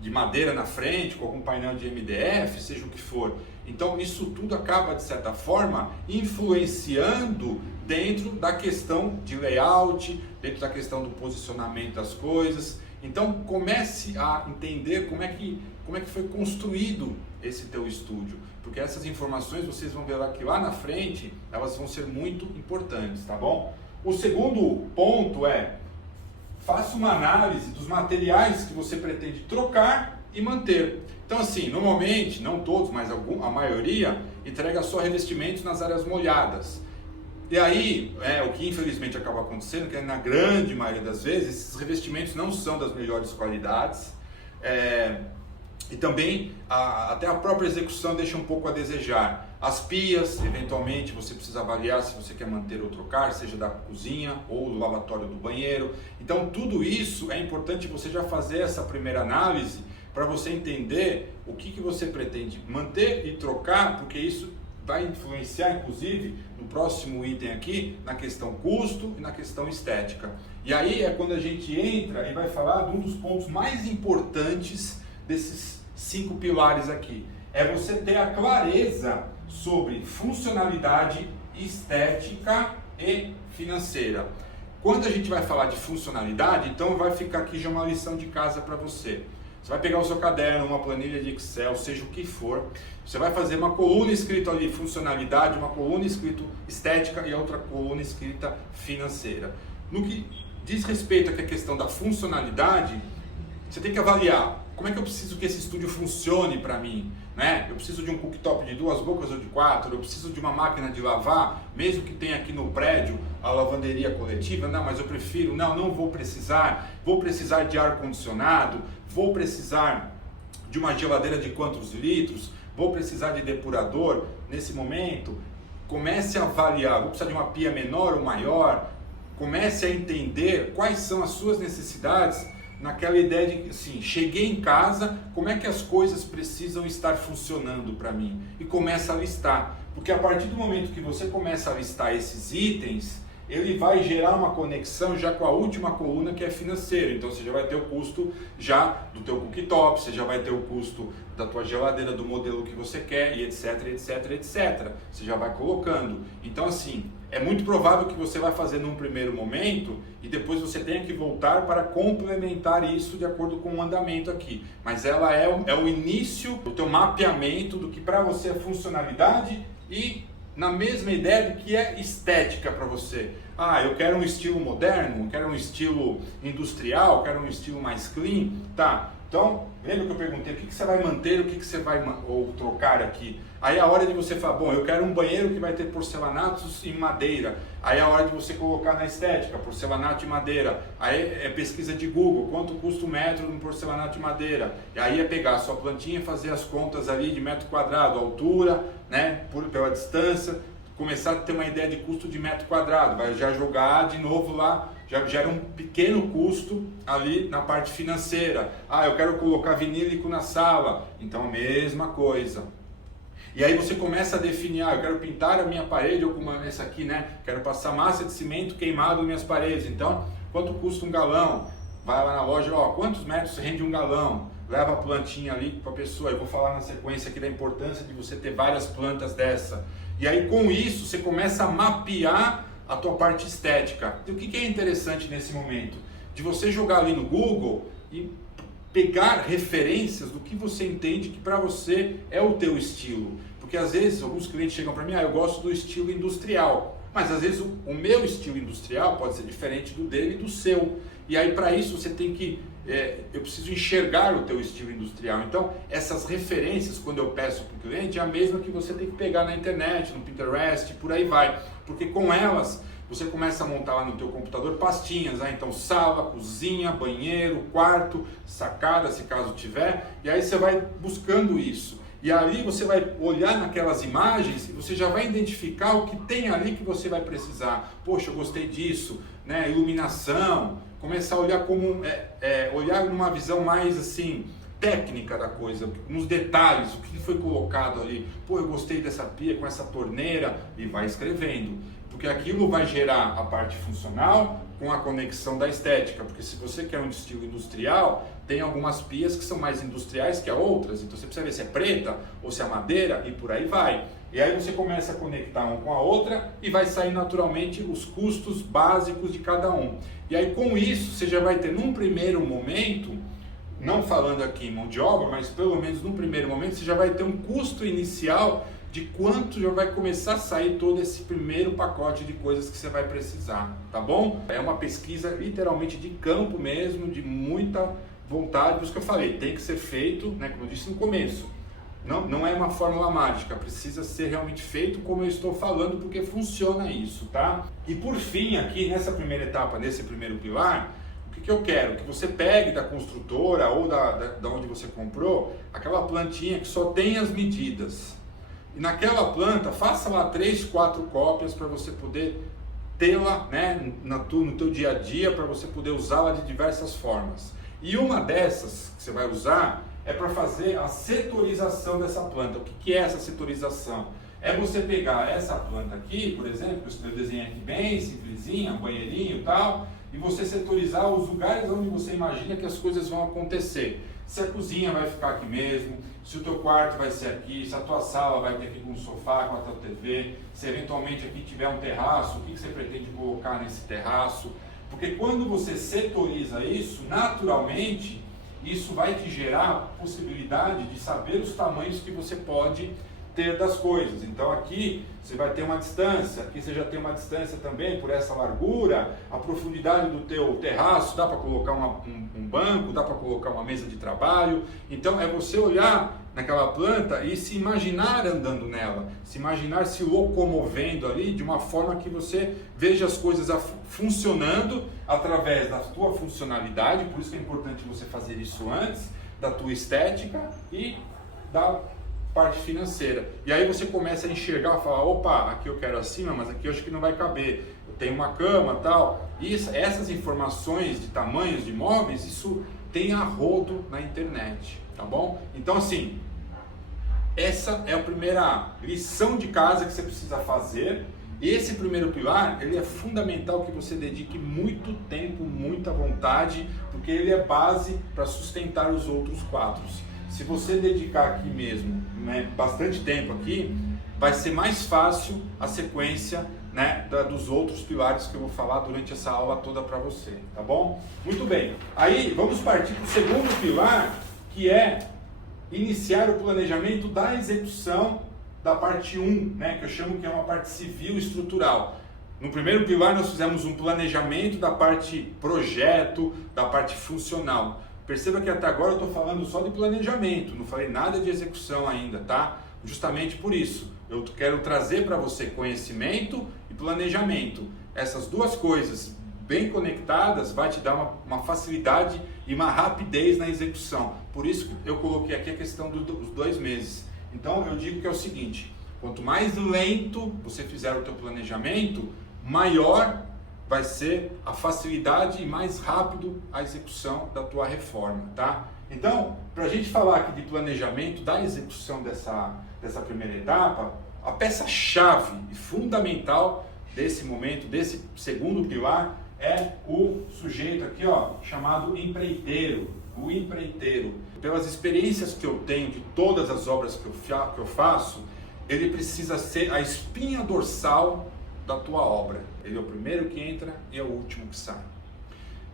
de madeira na frente, com algum painel de MDF, seja o que for. Então isso tudo acaba, de certa forma, influenciando dentro da questão de layout, dentro da questão do posicionamento das coisas. Então comece a entender como é que foi construído esse teu estúdio, porque essas informações vocês vão ver lá na frente, elas vão ser muito importantes, tá bom? O segundo ponto é: faça uma análise dos materiais que você pretende trocar e manter. Então assim, normalmente, não todos, mas a maioria, entrega só revestimentos nas áreas molhadas. E aí, o que infelizmente acaba acontecendo, que é, na grande maioria das vezes, esses revestimentos não são das melhores qualidades, e também até a própria execução deixa um pouco a desejar. As pias, eventualmente, você precisa avaliar se você quer manter ou trocar, seja da cozinha ou do lavatório do banheiro. Então tudo isso é importante você já fazer essa primeira análise para você entender o que você pretende manter e trocar, porque isso vai influenciar, inclusive, no próximo item aqui, na questão custo e na questão estética. E aí é quando a gente entra e vai falar de um dos pontos mais importantes desses 5 pilares aqui. É você ter a clareza sobre funcionalidade, estética e financeira. Quando a gente vai falar de funcionalidade, então vai ficar aqui já uma lição de casa para você. Você vai pegar o seu caderno, uma planilha de Excel, seja o que for, você vai fazer uma coluna escrita ali funcionalidade, uma coluna escrita estética e outra coluna escrita financeira. No que diz respeito à questão da funcionalidade, você tem que avaliar como é que eu preciso que esse estúdio funcione para mim, né? Eu preciso de um cooktop de 2 bocas ou de 4, eu preciso de uma máquina de lavar, mesmo que tenha aqui no prédio a lavanderia coletiva, não, mas eu prefiro, não vou precisar de ar-condicionado, vou precisar de uma geladeira de quantos litros, vou precisar de depurador. Nesse momento, comece a avaliar, vou precisar de uma pia menor ou maior, comece a entender quais são as suas necessidades, naquela ideia de que, assim, cheguei em casa, como é que as coisas precisam estar funcionando para mim? E começa a listar, porque a partir do momento que você começa a listar esses itens, ele vai gerar uma conexão já com a última coluna, que é financeira. Então você já vai ter o custo já do teu cooktop, você já vai ter o custo da tua geladeira, do modelo que você quer, e etc, etc, etc. Você já vai colocando. Então assim, é muito provável que você vai fazer num primeiro momento e depois você tenha que voltar para complementar isso de acordo com o andamento aqui. Mas ela é o início do teu mapeamento do que para você é funcionalidade e na mesma ideia do que é estética para você. Eu quero um estilo moderno, eu quero um estilo industrial, eu quero um estilo mais clean. Tá, então, lembra que eu perguntei o que você vai manter, o que você vai ou trocar aqui? Aí é a hora de você falar, bom, eu quero um banheiro que vai ter porcelanatos em madeira. Aí é a hora de você colocar na estética, porcelanato de madeira. Aí é pesquisa de Google, quanto custa o metro de um porcelanato de madeira. E aí é pegar a sua plantinha e fazer as contas ali de metro quadrado, altura, né, pela distância, começar a ter uma ideia de custo de metro quadrado. Vai já jogar de novo lá, já gera um pequeno custo ali na parte financeira. Eu quero colocar vinílico na sala, então a mesma coisa. E aí você começa a definir, eu quero pintar a minha parede, ou como essa aqui, né? Quero passar massa de cimento queimado nas minhas paredes. Então, quanto custa um galão? Vai lá na loja, quantos metros rende um galão? Leva a plantinha ali para a pessoa. Eu vou falar na sequência aqui da importância de você ter várias plantas dessa. E aí com isso você começa a mapear a tua parte estética. E o que é interessante nesse momento? De você jogar ali no Google e pegar referências do que você entende que para você é o teu estilo. Porque às vezes alguns clientes chegam para mim, eu gosto do estilo industrial. Mas às vezes o meu estilo industrial pode ser diferente do dele e do seu. E aí para isso você tem que, eu preciso enxergar o teu estilo industrial. Então essas referências, quando eu peço para o cliente, é a mesma que você tem que pegar na internet, no Pinterest, por aí vai. Porque com elas você começa a montar lá no teu computador pastinhas, então sala, cozinha, banheiro, quarto, sacada, se caso tiver, e aí você vai buscando isso. E ali você vai olhar naquelas imagens e você já vai identificar o que tem ali que você vai precisar. Poxa, eu gostei disso, né? Iluminação, começar a olhar como olhar numa visão mais assim técnica da coisa, nos detalhes, o que foi colocado ali. Eu gostei dessa pia com essa torneira, e vai escrevendo. Porque aquilo vai gerar a parte funcional com a conexão da estética, porque se você quer um estilo industrial, tem algumas pias que são mais industriais que as outras, então você precisa ver se é preta ou se é madeira e por aí vai. E aí você começa a conectar uma com a outra e vai sair naturalmente os custos básicos de cada um. E aí com isso você já vai ter num primeiro momento, não falando aqui em mão de obra, mas pelo menos num primeiro momento você já vai ter um custo inicial de quanto já vai começar a sair todo esse primeiro pacote de coisas que você vai precisar, tá bom? É uma pesquisa literalmente de campo mesmo, de muita vontade, por isso que eu falei, tem que ser feito, né, como eu disse no começo, não é uma fórmula mágica, precisa ser realmente feito como eu estou falando, porque funciona isso, tá? E por fim, aqui nessa primeira etapa, nesse primeiro pilar, o que eu quero? Que você pegue da construtora ou da onde você comprou, aquela plantinha que só tem as medidas. E naquela planta, faça lá 3, 4 cópias para você poder tê-la, né, no teu dia a dia, para você poder usá-la de diversas formas. E uma dessas que você vai usar é para fazer a setorização dessa planta. O que é essa setorização? É você pegar essa planta aqui, por exemplo, eu desenhei aqui bem simplesinha, um banheirinho e tal, e você setorizar os lugares onde você imagina que as coisas vão acontecer. Se a cozinha vai ficar aqui mesmo, se o teu quarto vai ser aqui, se a tua sala vai ter aqui com um sofá, com a tua TV, se eventualmente aqui tiver um terraço, o que você pretende colocar nesse terraço. Porque quando você setoriza isso, naturalmente, isso vai te gerar a possibilidade de saber os tamanhos que você pode ter das coisas. Então aqui você vai ter uma distância, aqui você já tem uma distância também por essa largura, a profundidade do teu terraço, dá para colocar um banco, dá para colocar uma mesa de trabalho. Então é você olhar naquela planta e se imaginar andando nela, se imaginar se locomovendo ali de uma forma que você veja as coisas funcionando através da tua funcionalidade, por isso que é importante você fazer isso antes, da tua estética e da parte financeira. E aí você começa a enxergar, falar, opa, aqui eu quero acima, mas aqui eu acho que não vai caber. Eu tenho uma cama, tal. E essas informações de tamanhos de móveis, isso tem a rodo na internet, tá bom? Então assim, essa é a primeira lição de casa que você precisa fazer. Esse primeiro pilar, ele é fundamental que você dedique muito tempo, muita vontade, porque ele é base para sustentar os outros 4. Se você dedicar aqui mesmo, né, bastante tempo aqui, vai ser mais fácil a sequência, né, dos outros pilares que eu vou falar durante essa aula toda para você, tá bom? Muito bem, aí vamos partir para o segundo pilar, que é iniciar o planejamento da execução da parte 1, né, que eu chamo que é uma parte civil estrutural. No primeiro pilar nós fizemos um planejamento da parte projeto, da parte funcional. Perceba que até agora eu estou falando só de planejamento, não falei nada de execução ainda, tá? Justamente por isso, eu quero trazer para você conhecimento e planejamento. Essas duas coisas bem conectadas vai te dar uma facilidade e uma rapidez na execução. Por isso eu coloquei aqui a questão dos 2 meses. Então eu digo que é o seguinte, quanto mais lento você fizer o teu planejamento, maior vai ser a facilidade e mais rápido a execução da tua reforma, tá? Então, para a gente falar aqui de planejamento da execução dessa primeira etapa, a peça-chave e fundamental desse momento, desse segundo pilar, é o sujeito aqui, ó, chamado empreiteiro, o empreiteiro. Pelas experiências que eu tenho de todas as obras que eu faço, ele precisa ser a espinha dorsal da tua obra. Ele é o primeiro que entra e é o último que sai.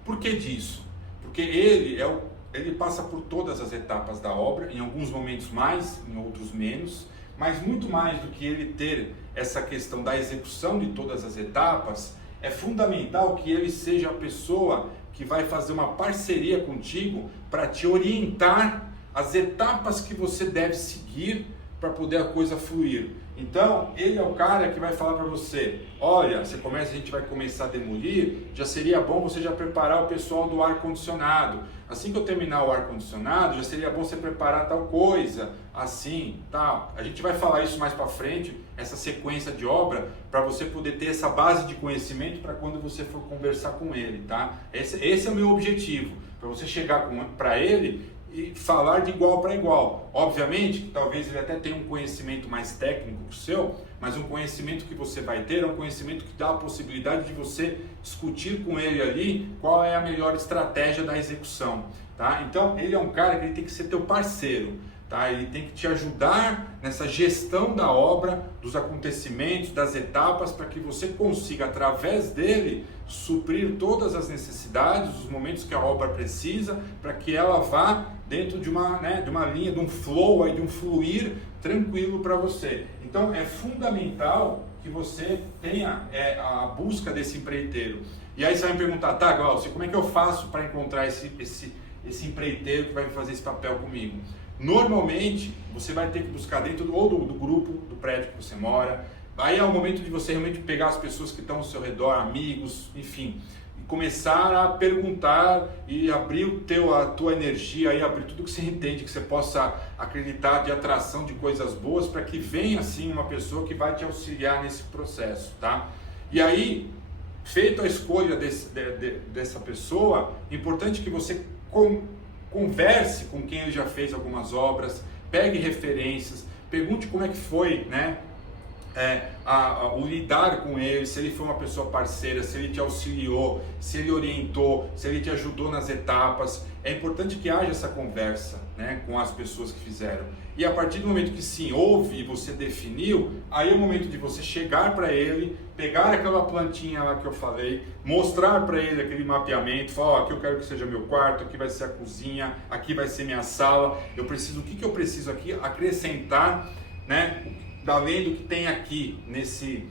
Por que disso? Porque ele passa por todas as etapas da obra, em alguns momentos mais, em outros menos, mas muito mais do que ele ter essa questão da execução de todas as etapas, é fundamental que ele seja a pessoa que vai fazer uma parceria contigo para te orientar as etapas que você deve seguir para poder a coisa fluir. Então, ele é o cara que vai falar para você, olha, a gente vai começar a demolir, já seria bom você já preparar o pessoal do ar-condicionado. Assim que eu terminar o ar-condicionado, já seria bom você preparar tal coisa, assim, tal. A gente vai falar isso mais para frente, essa sequência de obra, para você poder ter essa base de conhecimento para quando você for conversar com ele, tá? Esse é o meu objetivo, para você chegar para ele e falar de igual para igual. Obviamente que talvez ele até tenha um conhecimento mais técnico que o seu, mas um conhecimento que você vai ter é um conhecimento que dá a possibilidade de você discutir com ele ali qual é a melhor estratégia da execução, tá? Então ele é um cara que ele tem que ser teu parceiro, tá? Ele tem que te ajudar nessa gestão da obra, dos acontecimentos, das etapas, para que você consiga, através dele, suprir todas as necessidades, os momentos que a obra precisa, para que ela vá dentro de uma linha, de um flow, aí, de um fluir tranquilo para você. Então é fundamental que você tenha a busca desse empreiteiro. E aí você vai me perguntar, tá, Glaucio, como é que eu faço para encontrar esse empreiteiro que vai fazer esse papel comigo? Normalmente você vai ter que buscar dentro do grupo do prédio que você mora. Aí é o momento de você realmente pegar as pessoas que estão ao seu redor, amigos, enfim, e começar a perguntar e abrir a tua energia, aí abrir tudo que você entende, que você possa acreditar de atração de coisas boas, para que venha assim uma pessoa que vai te auxiliar nesse processo, tá? E aí, feita a escolha dessa pessoa, é importante que você converse com quem ele já fez algumas obras, pegue referências, pergunte como é que foi, né? O lidar com ele, se ele foi uma pessoa parceira, se ele te auxiliou, se ele orientou, se ele te ajudou nas etapas. É importante que haja essa conversa, né, com as pessoas que fizeram. E a partir do momento que sim, houve e você definiu, aí é o momento de você chegar para ele, pegar aquela plantinha lá que eu falei, mostrar para ele aquele mapeamento, falar, aqui eu quero que seja meu quarto, aqui vai ser a cozinha, aqui vai ser minha sala, o que eu preciso aqui acrescentar, né, além do que tem aqui nesse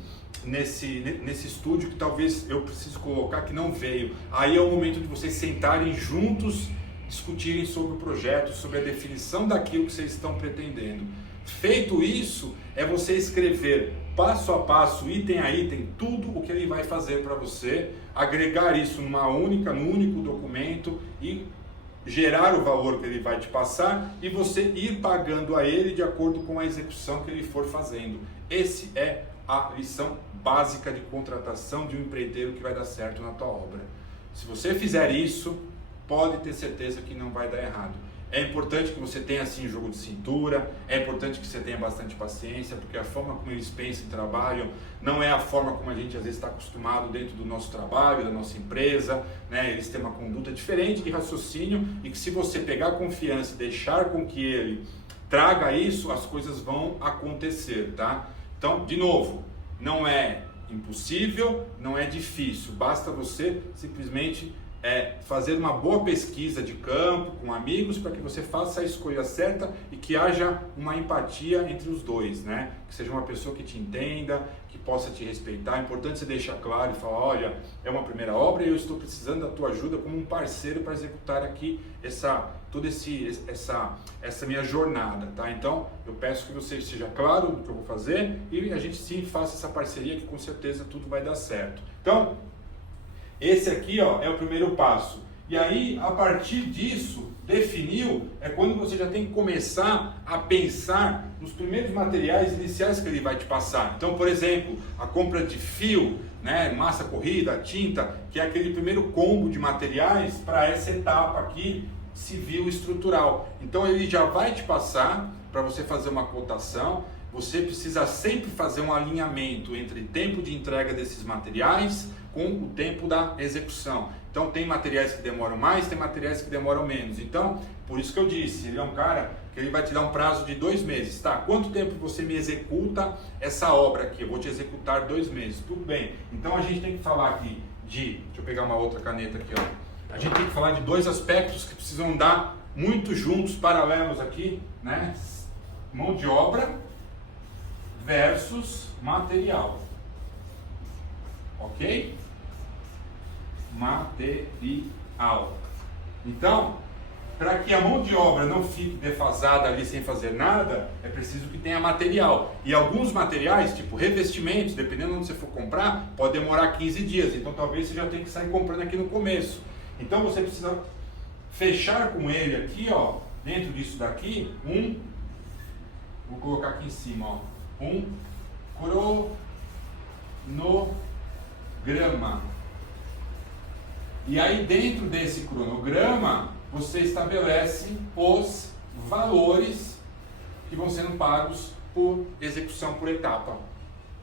estúdio, que talvez eu preciso colocar que não veio. Aí é o momento de vocês sentarem juntos, discutirem sobre o projeto, sobre a definição daquilo que vocês estão pretendendo. Feito isso, é você escrever passo a passo, item a item, tudo o que ele vai fazer para você, agregar isso num único documento e gerar o valor que ele vai te passar e você ir pagando a ele de acordo com a execução que ele for fazendo. Esse é a lição básica de contratação de um empreiteiro que vai dar certo na tua obra. Se você fizer isso, pode ter certeza que não vai dar errado. É importante que você tenha assim jogo de cintura, é importante que você tenha bastante paciência, porque a forma como eles pensam e trabalham não é a forma como a gente às vezes está acostumado dentro do nosso trabalho, da nossa empresa, né? Eles têm uma conduta diferente de raciocínio e que se você pegar confiança e deixar com que ele traga isso, as coisas vão acontecer, tá? Então, de novo, não é impossível, não é difícil, basta você simplesmente fazer uma boa pesquisa de campo com amigos para que você faça a escolha certa e que haja uma empatia entre os dois, né? Que seja uma pessoa que te entenda, que possa te respeitar. É importante você deixar claro e falar, olha, é uma primeira obra e eu estou precisando da tua ajuda como um parceiro para executar aqui essa minha jornada, tá? Então, eu peço que você seja claro no que eu vou fazer e a gente sim faça essa parceria que com certeza tudo vai dar certo. Então, esse aqui, ó, é o primeiro passo. E aí, a partir disso, definiu, é quando você já tem que começar a pensar nos primeiros materiais iniciais que ele vai te passar. Então, por exemplo, a compra de fio, né, massa corrida, tinta, que é aquele primeiro combo de materiais para essa etapa aqui, civil estrutural. Então, ele já vai te passar para você fazer uma cotação. Você precisa sempre fazer um alinhamento entre tempo de entrega desses materiais com o tempo da execução. Então tem materiais que demoram mais, tem materiais que demoram menos. Então, por isso que eu disse, ele é um cara que ele vai te dar um prazo de 2 meses. Tá, quanto tempo você me executa essa obra aqui? Eu vou te executar 2 meses. Tudo bem. Então a gente tem que falar aqui deixa eu pegar uma outra caneta aqui, ó. A gente tem que falar de 2 aspectos que precisam andar muito juntos, paralelos aqui, né? Mão de obra versus material. Ok? Material. Então, para que a mão de obra não fique defasada ali sem fazer nada, é preciso que tenha material. E alguns materiais, tipo revestimentos, dependendo de onde você for comprar, pode demorar 15 dias. Então talvez você já tenha que sair comprando aqui no começo. Então você precisa fechar com ele aqui, ó, dentro disso daqui, vou colocar aqui em cima, ó, um cronograma. E aí dentro desse cronograma, você estabelece os valores que vão sendo pagos por execução por etapa.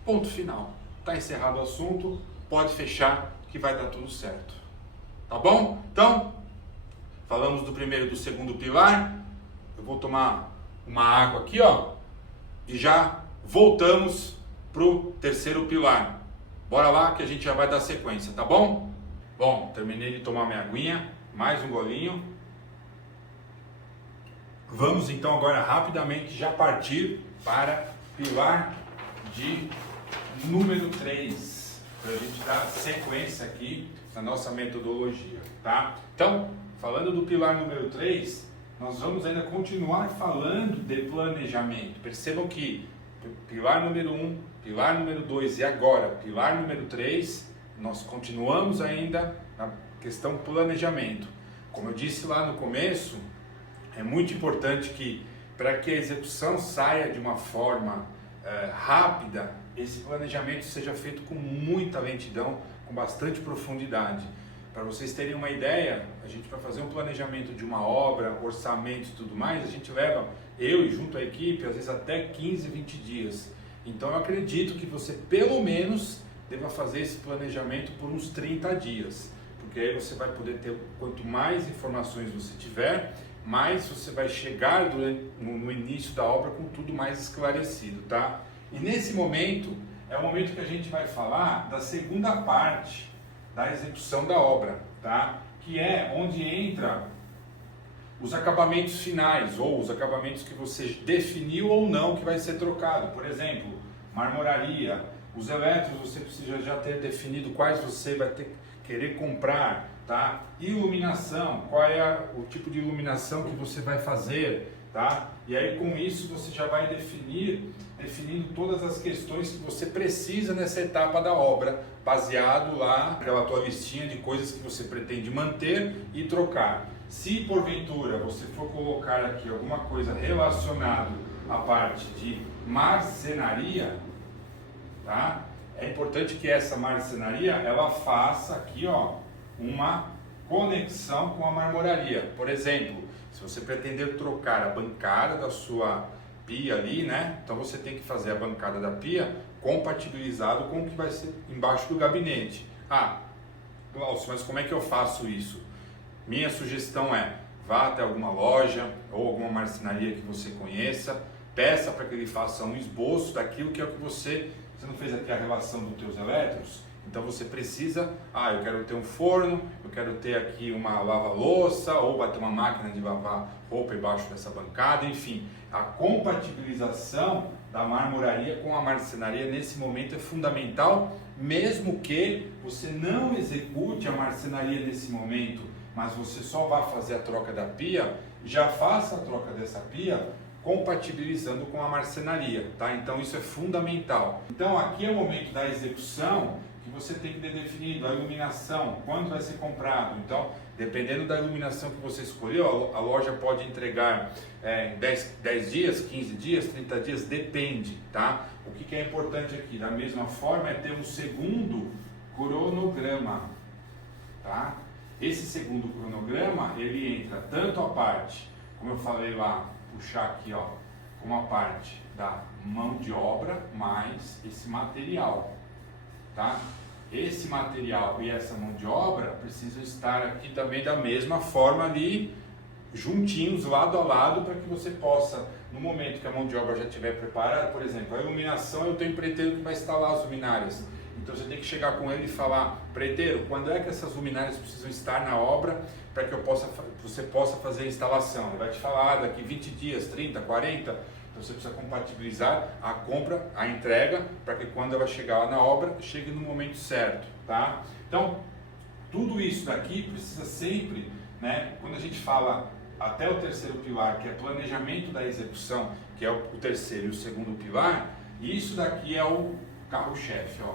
Ponto final. Está encerrado o assunto, pode fechar que vai dar tudo certo. Tá bom? Então, falamos do primeiro e do segundo pilar. Eu vou tomar uma água aqui, ó, e já voltamos pro terceiro pilar. Bora lá que a gente já vai dar sequência, tá bom? Bom, terminei de tomar minha aguinha, mais um golinho. Vamos então agora rapidamente já partir para pilar de número 3, para a gente dar sequência aqui na nossa metodologia, tá? Então, falando do pilar número 3, nós vamos ainda continuar falando de planejamento. Percebam que pilar número 1, pilar número 2 e agora pilar número 3, nós continuamos ainda na questão planejamento. Como eu disse lá no começo, é muito importante que para que a execução saia de uma forma rápida, esse planejamento seja feito com muita lentidão, com bastante profundidade. Para vocês terem uma ideia, a gente para fazer um planejamento de uma obra, orçamento e tudo mais, a gente leva, eu e junto à equipe, às vezes até 15, 20 dias. Então eu acredito que você pelo menos deva fazer esse planejamento por uns 30 dias, porque aí você vai poder ter, quanto mais informações você tiver, mais você vai chegar no início da obra com tudo mais esclarecido, tá? E nesse momento, é o momento que a gente vai falar da segunda parte da execução da obra, tá? Que é onde entra os acabamentos finais, ou os acabamentos que você definiu ou não que vai ser trocado. Por exemplo, marmoraria, os elétricos você precisa já ter definido quais você vai querer comprar, tá? Iluminação, qual é o tipo de iluminação que você vai fazer, tá? E aí com isso você já vai definindo todas as questões que você precisa nessa etapa da obra, baseado lá naquela tua listinha de coisas que você pretende manter e trocar. Se porventura você for colocar aqui alguma coisa relacionada à parte de marcenaria, tá? É importante que essa marcenaria ela faça aqui, ó, uma conexão com a marmoraria. Por exemplo, se você pretender trocar a bancada da sua pia ali, né? Então você tem que fazer a bancada da pia compatibilizado com o que vai ser embaixo do gabinete. Ah, Glaucio, mas como é que eu faço isso? Minha sugestão é, vá até alguma loja ou alguma marcenaria que você conheça, peça para que ele faça um esboço daquilo que é o que você não fez aqui a relação dos teus elétricos. Então você precisa, eu quero ter um forno, eu quero ter aqui uma lava-louça, ou vai ter uma máquina de lavar roupa embaixo dessa bancada, enfim. A compatibilização da marmoraria com a marcenaria nesse momento é fundamental, mesmo que você não execute a marcenaria nesse momento, mas você só vai fazer a troca da pia, já faça a troca dessa pia compatibilizando com a marcenaria, tá? Então isso é fundamental. Então aqui é o momento da execução, que você tem que ter definido a iluminação, quando vai ser comprado. Então, dependendo da iluminação que você escolheu, a loja pode entregar 10 dias, 15 dias, 30 dias, depende, tá? O que é importante aqui, da mesma forma, é ter um segundo cronograma, tá? Esse segundo cronograma, ele entra tanto a parte, como eu falei lá, puxar aqui, ó, como a parte da mão de obra mais esse material. Tá? Esse material e essa mão de obra precisam estar aqui também da mesma forma ali, juntinhos, lado a lado, para que você possa, no momento que a mão de obra já estiver preparada, por exemplo, a iluminação, eu tenho empreiteiro que vai instalar as luminárias. Então você tem que chegar com ele e falar, empreiteiro, quando é que essas luminárias precisam estar na obra para que você possa fazer a instalação? Ele vai te falar daqui 20 dias, 30, 40... Então você precisa compatibilizar a compra, a entrega, para que quando ela chegar lá na obra, chegue no momento certo, tá? Então, tudo isso daqui precisa sempre, né? Quando a gente fala até o terceiro pilar, que é planejamento da execução, que é o terceiro e o segundo pilar, isso daqui é o carro-chefe, ó.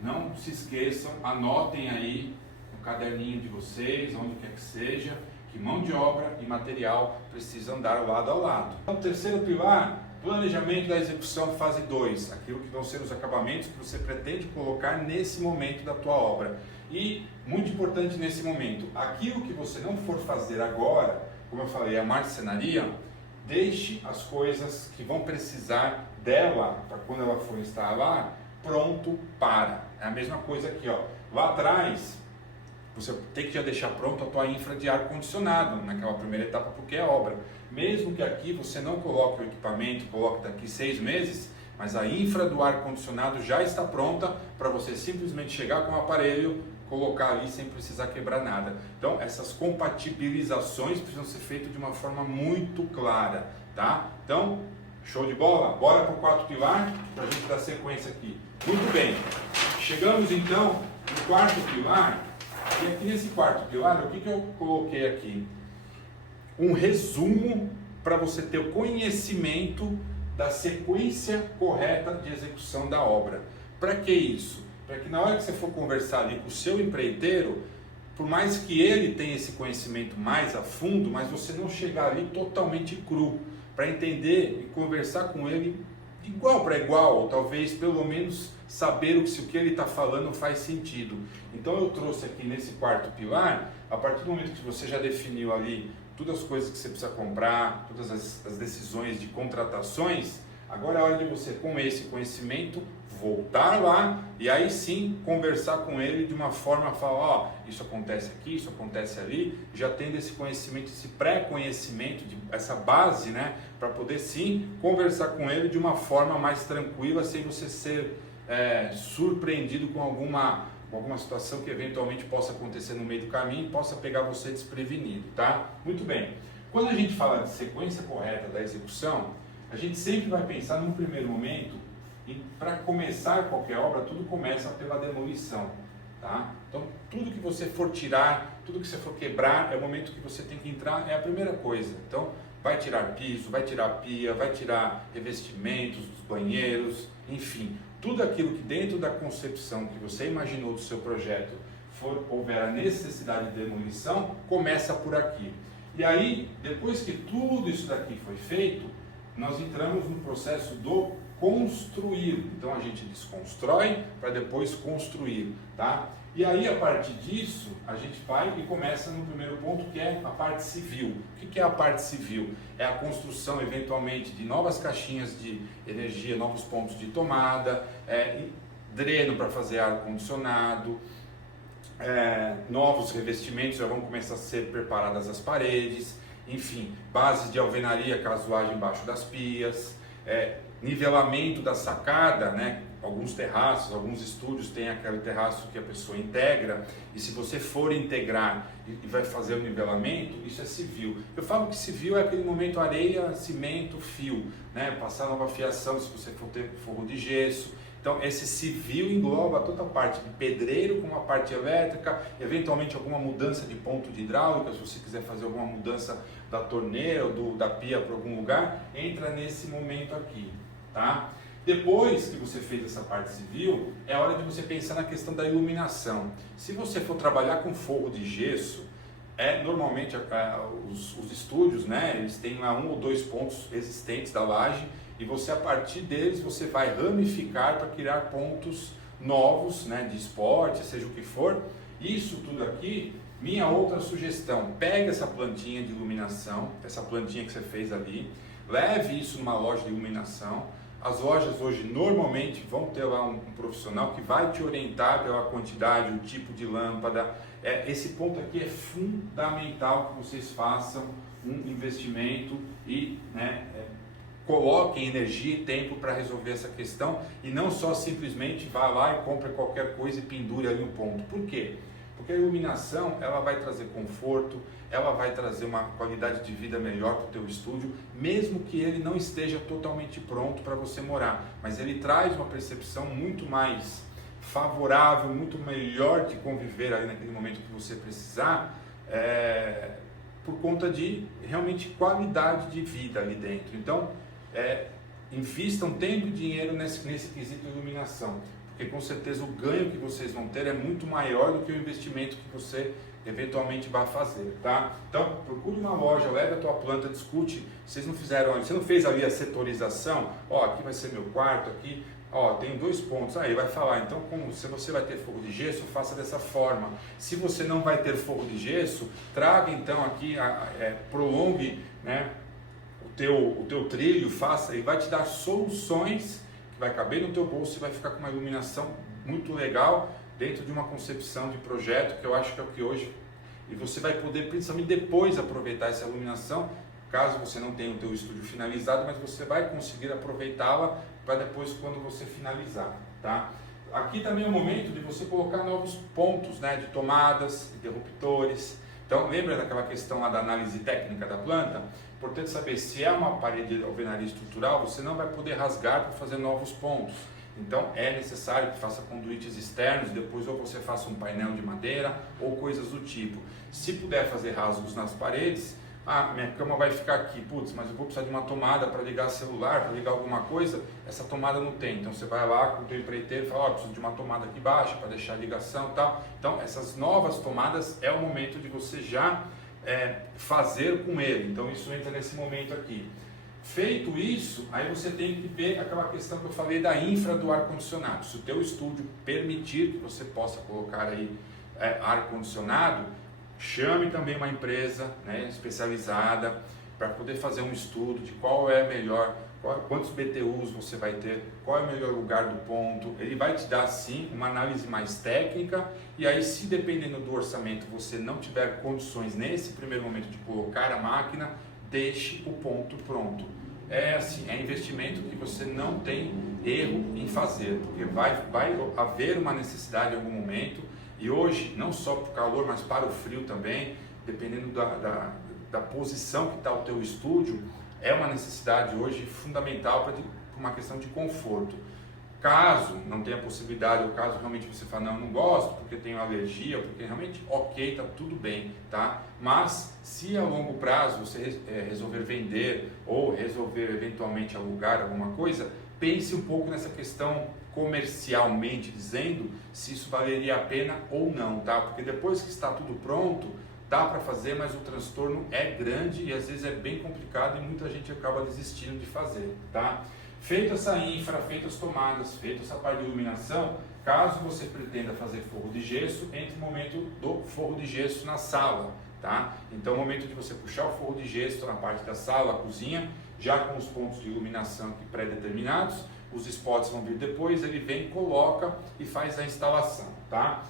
Não se esqueçam, anotem aí no caderninho de vocês, onde quer que seja, que mão de obra e material precisam andar lado a lado. Então, o terceiro pilar, planejamento da execução fase 2, aquilo que vão ser os acabamentos que você pretende colocar nesse momento da tua obra. E muito importante nesse momento, aquilo que você não for fazer agora, como eu falei, a marcenaria, deixe as coisas que vão precisar dela para quando ela for instalar pronto para. É a mesma coisa aqui, ó. Lá atrás você tem que já deixar pronto a tua infra de ar condicionado naquela primeira etapa, porque é obra. Mesmo que aqui você não coloque o equipamento, coloque daqui 6 meses, mas a infra do ar condicionado já está pronta para você simplesmente chegar com o aparelho, colocar ali sem precisar quebrar nada. Então essas compatibilizações precisam ser feitas de uma forma muito clara, tá? Então, show de bola? Bora para o quarto pilar para a gente dar sequência aqui. Muito bem, chegamos então no quarto pilar. E aqui nesse quarto pilar, o que eu coloquei aqui? Um resumo para você ter o conhecimento da sequência correta de execução da obra. Para que isso? Para que na hora que você for conversar ali com o seu empreiteiro, por mais que ele tenha esse conhecimento mais a fundo, mas você não chegar ali totalmente cru, para entender e conversar com ele de igual para igual, ou talvez pelo menos saber se o que ele está falando faz sentido. Então eu trouxe aqui nesse quarto pilar, a partir do momento que você já definiu ali todas as coisas que você precisa comprar, todas as decisões de contratações, agora é hora de você, com esse conhecimento, voltar lá e aí sim conversar com ele de uma forma a falar, ó, isso acontece aqui, isso acontece ali, já tendo esse conhecimento, esse pré-conhecimento, essa base, né, para poder sim conversar com ele de uma forma mais tranquila, sem você ser surpreendido com alguma situação que eventualmente possa acontecer no meio do caminho e possa pegar você desprevenido, tá? Muito bem. Quando a gente fala de sequência correta da execução, a gente sempre vai pensar num primeiro momento, para começar qualquer obra, tudo começa pela demolição, tá? Então, tudo que você for tirar, tudo que você for quebrar, é o momento que você tem que entrar, é a primeira coisa. Então, vai tirar piso, vai tirar pia, vai tirar revestimentos dos banheiros, enfim, tudo aquilo que dentro da concepção que você imaginou do seu projeto houver a necessidade de demolição, começa por aqui. E aí, depois que tudo isso daqui foi feito, nós entramos no processo do construir. Então a gente desconstrói para depois construir, tá? E aí a partir disso a gente vai e começa no primeiro ponto, que é a parte civil. O que é a parte civil? É a construção eventualmente de novas caixinhas de energia, novos pontos de tomada, dreno para fazer ar condicionado, novos revestimentos já vão começar a ser preparadas as paredes, enfim, bases de alvenaria caso haja embaixo das pias, nivelamento da sacada, né? Alguns terraços, alguns estúdios têm aquele terraço que a pessoa integra, e se você for integrar e vai fazer o nivelamento, isso é civil. Eu falo que civil é aquele momento areia, cimento, fio, né? Passar nova fiação se você for ter forro de gesso. Então esse civil engloba toda a parte de pedreiro com a parte elétrica, eventualmente alguma mudança de ponto de hidráulica, se você quiser fazer alguma mudança da torneira ou da pia para algum lugar, entra nesse momento aqui, tá? Depois que você fez essa parte civil, é hora de você pensar na questão da iluminação. Se você for trabalhar com forro de gesso, normalmente os estúdios, né, eles têm lá 1 ou 2 pontos existentes da laje, e você, a partir deles, você vai ramificar para criar pontos novos, né, de esporte, seja o que for. Isso tudo aqui, minha outra sugestão, pega essa plantinha de iluminação, essa plantinha que você fez ali, leve isso numa loja de iluminação. As lojas hoje normalmente vão ter lá um profissional que vai te orientar pela quantidade, o tipo de lâmpada. Esse ponto aqui é fundamental que vocês façam um investimento e, né, coloquem energia e tempo para resolver essa questão, e não só simplesmente vá lá e compre qualquer coisa e pendure ali um ponto. Por quê? Porque a iluminação, ela vai trazer conforto, ela vai trazer uma qualidade de vida melhor para o teu estúdio, mesmo que ele não esteja totalmente pronto para você morar, mas ele traz uma percepção muito mais favorável, muito melhor de conviver ali naquele momento que você precisar, por conta de realmente qualidade de vida ali dentro. Então, invistam tempo e dinheiro nesse quesito de iluminação, porque com certeza o ganho que vocês vão ter é muito maior do que o investimento que você eventualmente vai fazer, tá? Então, procure uma loja, leve a tua planta, discute. Você não fez ali a setorização? Ó, aqui vai ser meu quarto, aqui Ó, tem 2 pontos. Aí vai falar, então se você vai ter forro de gesso, faça dessa forma. Se você não vai ter forro de gesso, traga então aqui, prolongue, né, o teu trilho, faça, e vai te dar soluções que vai caber no teu bolso e vai ficar com uma iluminação muito legal dentro de uma concepção de projeto, que eu acho que é o que hoje, e você vai poder principalmente depois aproveitar essa iluminação, caso você não tenha o teu estúdio finalizado, mas você vai conseguir aproveitá-la para depois quando você finalizar, tá? Aqui também é o momento de você colocar novos pontos, né, de tomadas, interruptores. Então lembra daquela questão lá da análise técnica da planta? Importante saber, se é uma parede de alvenaria estrutural, você não vai poder rasgar para fazer novos pontos. Então é necessário que faça conduítes externos, depois ou você faça um painel de madeira ou coisas do tipo. Se puder fazer rasgos nas paredes, minha cama vai ficar aqui, putz, mas eu vou precisar de uma tomada para ligar celular, para ligar alguma coisa, essa tomada não tem. Então você vai lá com o teu empreiteiro e fala, preciso de uma tomada aqui baixa para deixar a ligação e tal. Então essas novas tomadas é o momento de você já fazer com ele. Então isso entra nesse momento aqui. Feito isso, aí você tem que ver aquela questão que eu falei da infra do ar-condicionado. Se o teu estúdio permitir que você possa colocar aí ar-condicionado, chame também uma empresa, né, especializada para poder fazer um estudo de qual é melhor, quantos BTUs você vai ter, qual é o melhor lugar do ponto. Ele vai te dar sim uma análise mais técnica, e aí se dependendo do orçamento você não tiver condições nesse primeiro momento de colocar a máquina, deixe o ponto pronto. É assim, é investimento que você não tem erro em fazer, porque vai haver uma necessidade em algum momento. E hoje, não só para o calor, mas para o frio também, dependendo da posição que está o teu estúdio, é uma necessidade hoje fundamental para uma questão de conforto. Caso não tenha possibilidade, ou caso realmente você fale, não gosto porque tenho alergia, porque realmente, ok, tá tudo bem, tá? Mas se a longo prazo você resolver vender ou resolver eventualmente alugar alguma coisa, pense um pouco nessa questão comercialmente dizendo, se isso valeria a pena ou não, tá? Porque depois que está tudo pronto, dá para fazer, mas o transtorno é grande e às vezes é bem complicado e muita gente acaba desistindo de fazer, tá? Feita essa infra, feitas as tomadas, feita essa parte de iluminação, caso você pretenda fazer forro de gesso, entre o momento do forro de gesso na sala, tá? Então, o momento de você puxar o forro de gesso na parte da sala, cozinha, já com os pontos de iluminação aqui pré-determinados, os spots vão vir depois, ele vem, coloca e faz a instalação, tá?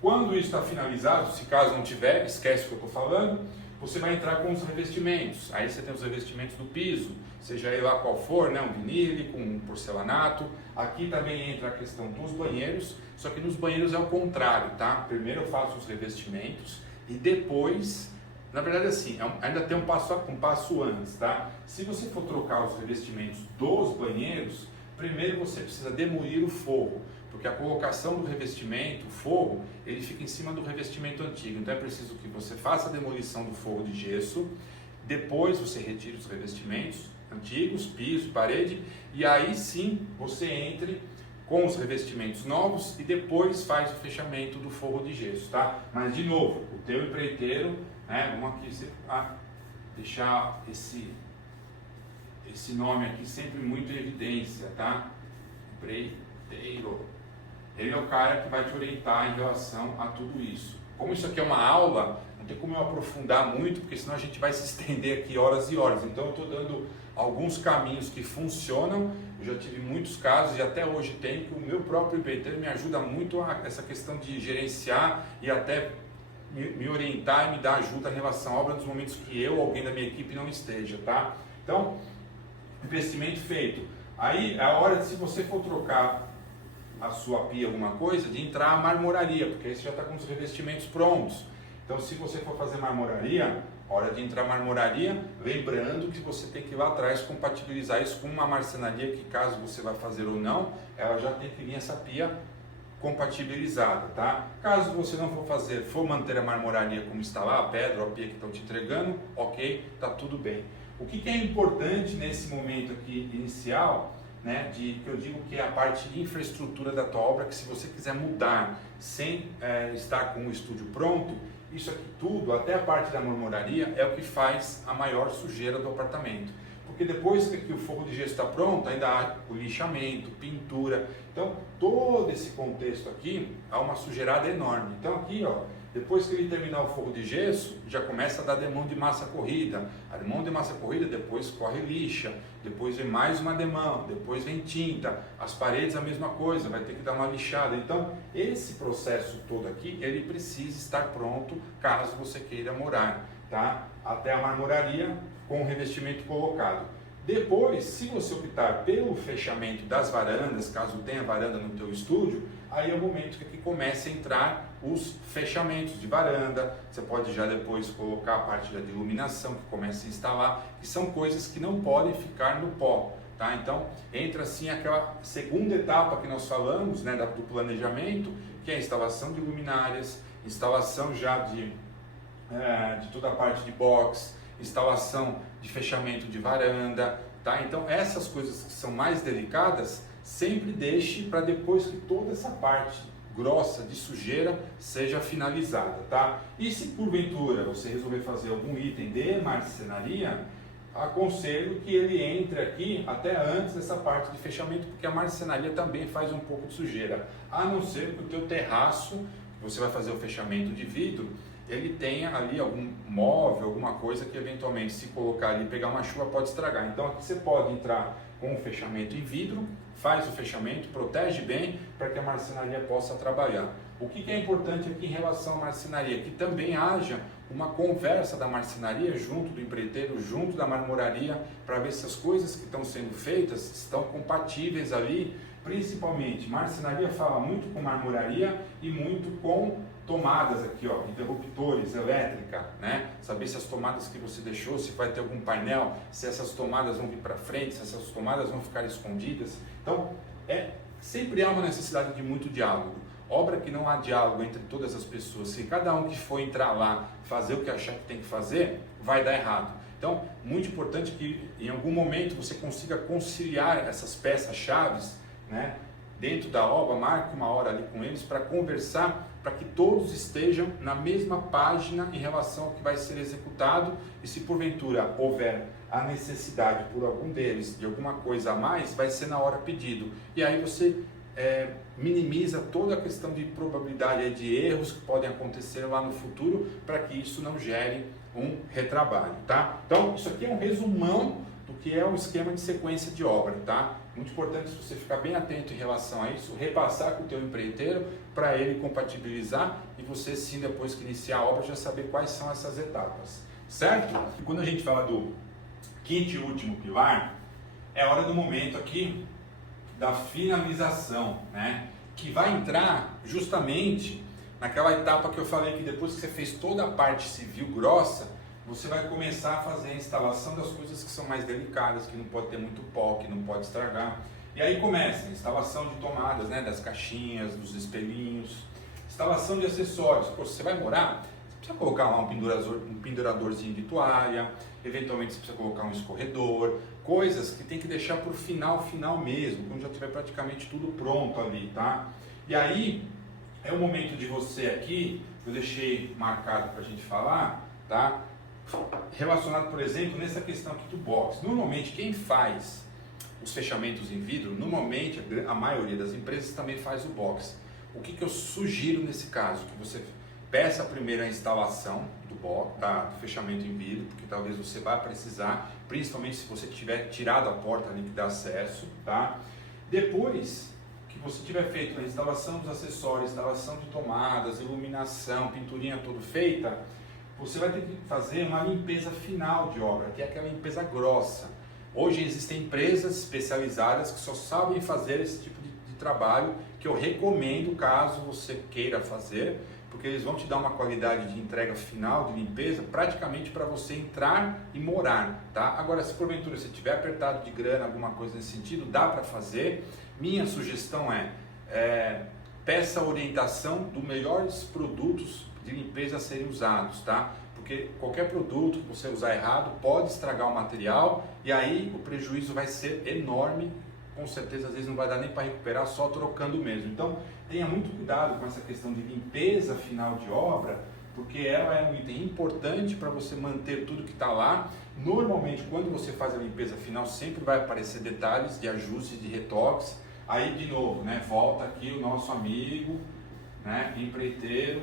Quando isso está finalizado, se caso não tiver, esquece o que eu estou falando, você vai entrar com os revestimentos. Aí você tem os revestimentos do piso, seja ele lá qual for, né? Um vinílico, um porcelanato. Aqui também entra a questão dos banheiros, só que nos banheiros é o contrário, tá? Primeiro eu faço os revestimentos e depois, na verdade assim, ainda tem um passo antes, tá? Se você for trocar os revestimentos dos banheiros, primeiro você precisa demolir o forro, porque a colocação do revestimento, o forro, ele fica em cima do revestimento antigo. Então é preciso que você faça a demolição do forro de gesso, depois você retire os revestimentos antigos, piso, parede, e aí sim você entre com os revestimentos novos e depois faz o fechamento do forro de gesso, tá? Mas de novo, o teu empreiteiro, né, vamos aqui deixar esse nome aqui sempre muito em evidência, tá? Empreiteiro. Ele é o cara que vai te orientar em relação a tudo isso. Como isso aqui é uma aula, não tem como eu aprofundar muito, porque senão a gente vai se estender aqui horas e horas. Então eu estou dando alguns caminhos que funcionam. Eu já tive muitos casos e até hoje tem, que o meu próprio empreiteiro me ajuda muito a essa questão de gerenciar e até me orientar e me dar ajuda em relação à obra nos momentos que eu ou alguém da minha equipe não esteja, tá? Então, investimento feito. Aí é a hora de, se você for trocar a sua pia, alguma coisa, de entrar a marmoraria, porque aí você já está com os revestimentos prontos. Então, se você for fazer marmoraria, hora de entrar a marmoraria, lembrando que você tem que ir lá atrás compatibilizar isso com uma marcenaria, que caso você vá fazer ou não, ela já tem que vir essa pia compatibilizada, tá? Caso você não for fazer, for manter a marmoraria como está lá, a pedra ou a pia que estão te entregando, ok, tá tudo bem. O que é importante nesse momento aqui inicial, né, que eu digo que é a parte de infraestrutura da tua obra, que se você quiser mudar sem estar com o estúdio pronto, isso aqui tudo, até a parte da marmoraria, é o que faz a maior sujeira do apartamento. Porque depois que o forro de gesso está pronto, ainda há o lixamento, pintura. Então, todo esse contexto aqui, há uma sujeirada enorme. Então aqui, ó, depois que ele terminar o forro de gesso, já começa a dar demão de massa corrida. A demão de massa corrida, depois corre lixa, depois vem mais uma demão, depois vem tinta. As paredes a mesma coisa, vai ter que dar uma lixada. Então, esse processo todo aqui, ele precisa estar pronto caso você queira morar, tá? Até a marmoraria com o revestimento colocado. Depois, se você optar pelo fechamento das varandas, caso tenha varanda no teu estúdio, aí é o momento que aqui começa a entrar os fechamentos de varanda. Você pode já depois colocar a parte de iluminação, que começa a instalar, que são coisas que não podem ficar no pó, tá? Então, entra assim aquela segunda etapa que nós falamos, né, do planejamento, que é a instalação de luminárias, instalação já de toda a parte de box, instalação de fechamento de varanda, tá? Então essas coisas que são mais delicadas, sempre deixe para depois que toda essa parte grossa de sujeira seja finalizada, tá? E se porventura você resolver fazer algum item de marcenaria, aconselho que ele entre aqui até antes dessa parte de fechamento, porque a marcenaria também faz um pouco de sujeira, a não ser que o teu terraço, que você vai fazer o fechamento de vidro, ele tenha ali algum móvel, alguma coisa que eventualmente, se colocar ali e pegar uma chuva, pode estragar. Então aqui você pode entrar com o fechamento em vidro, faz o fechamento, protege bem para que a marcenaria possa trabalhar. O que é importante aqui em relação à marcenaria? Que também haja uma conversa da marcenaria junto do empreiteiro, junto da marmoraria, para ver se as coisas que estão sendo feitas estão compatíveis ali. Principalmente, marcenaria fala muito com marmoraria e muito com tomadas aqui, ó, interruptores, elétrica, né? Saber se as tomadas que você deixou, se vai ter algum painel, se essas tomadas vão vir para frente, se essas tomadas vão ficar escondidas. Então, sempre há uma necessidade de muito diálogo. Obra que não há diálogo entre todas as pessoas, se cada um que for entrar lá fazer o que achar que tem que fazer, vai dar errado. Então, muito importante que em algum momento você consiga conciliar essas peças-chaves, né? Dentro da obra, marque uma hora ali com eles para conversar, para que todos estejam na mesma página em relação ao que vai ser executado, e se porventura houver a necessidade por algum deles de alguma coisa a mais, vai ser na hora pedido. E aí você minimiza toda a questão de probabilidade de erros que podem acontecer lá no futuro, para que isso não gere um retrabalho, tá? Então, isso aqui é um resumão do que é o esquema de sequência de obra, tá? Muito importante você ficar bem atento em relação a isso, repassar com o teu empreiteiro para ele compatibilizar e você sim, depois que iniciar a obra, já saber quais são essas etapas, certo? E quando a gente fala do quinto e último pilar, é hora do momento aqui da finalização, né? Que vai entrar justamente naquela etapa que eu falei, que depois que você fez toda a parte civil grossa, você vai começar a fazer a instalação das coisas que são mais delicadas, que não pode ter muito pó, que não pode estragar. E aí começa a instalação de tomadas, né, das caixinhas, dos espelhinhos, instalação de acessórios. Pô, você vai morar, você precisa colocar lá um penduradorzinho de toalha, eventualmente você precisa colocar um escorredor, coisas que tem que deixar para o final mesmo, quando já tiver praticamente tudo pronto ali, tá? E aí é o momento de você aqui, eu deixei marcado para a gente falar, tá? Relacionado, por exemplo, nessa questão aqui do box. Normalmente quem faz os fechamentos em vidro, normalmente a maioria das empresas também faz o box. O que eu sugiro nesse caso? Que você peça primeiro a instalação do box, do fechamento em vidro, porque talvez você vá precisar, principalmente se você tiver tirado a porta ali que dá acesso, tá? Depois que você tiver feito a instalação dos acessórios, instalação de tomadas, iluminação, pinturinha toda feita, você vai ter que fazer uma limpeza final de obra, que é aquela limpeza grossa. Hoje existem empresas especializadas que só sabem fazer esse tipo de trabalho, que eu recomendo caso você queira fazer, porque eles vão te dar uma qualidade de entrega final de limpeza praticamente para você entrar e morar, tá? Agora, se porventura você tiver apertado de grana, alguma coisa nesse sentido, dá para fazer. Minha sugestão peça a orientação dos melhores produtos de limpeza a serem usados, tá? Porque qualquer produto que você usar errado pode estragar o material e aí o prejuízo vai ser enorme, com certeza às vezes não vai dar nem para recuperar só trocando mesmo. Então tenha muito cuidado com essa questão de limpeza final de obra, porque ela é um item importante para você manter tudo que está lá. Normalmente, quando você faz a limpeza final, sempre vai aparecer detalhes de ajuste, de retoques. Aí, de novo, né, volta aqui o nosso amigo, né, empreiteiro,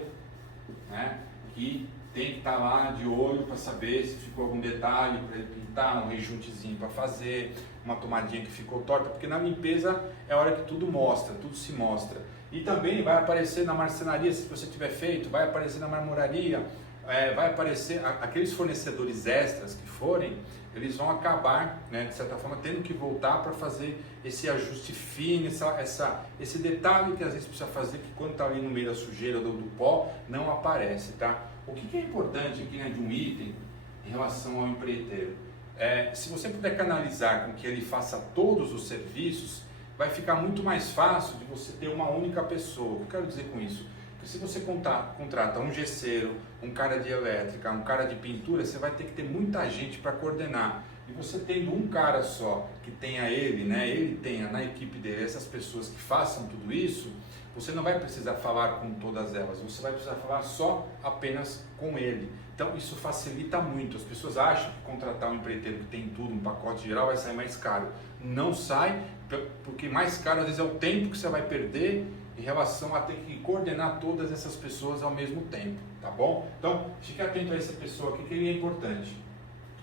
né, que tem que estar lá de olho para saber se ficou algum detalhe para ele pintar, um rejuntezinho para fazer, uma tomadinha que ficou torta, porque na limpeza é a hora que tudo mostra, tudo se mostra. E também vai aparecer na marcenaria, se você tiver feito, vai aparecer na marmoraria, vai aparecer aqueles fornecedores extras que forem, eles vão acabar, né, de certa forma, tendo que voltar para fazer esse ajuste fino, esse detalhe que às vezes precisa fazer, que quando está ali no meio da sujeira ou do pó, não aparece, tá? O que é importante aqui, né, de um item em relação ao empreiteiro? Se você puder canalizar com que ele faça todos os serviços, vai ficar muito mais fácil de você ter uma única pessoa. O que eu quero dizer com isso? Porque se você contrata um gesseiro, um cara de elétrica, um cara de pintura, você vai ter que ter muita gente para coordenar. E você tendo um cara só, que tenha ele, né, ele tenha na equipe dele essas pessoas que façam tudo isso, você não vai precisar falar com todas elas, você vai precisar falar só apenas com ele. Então isso facilita muito. As pessoas acham que contratar um empreiteiro que tem tudo, um pacote geral, vai sair mais caro. Não sai, porque mais caro às vezes é o tempo que você vai perder em relação a ter que coordenar todas essas pessoas ao mesmo tempo, tá bom? Então fique atento a essa pessoa aqui, que é importante.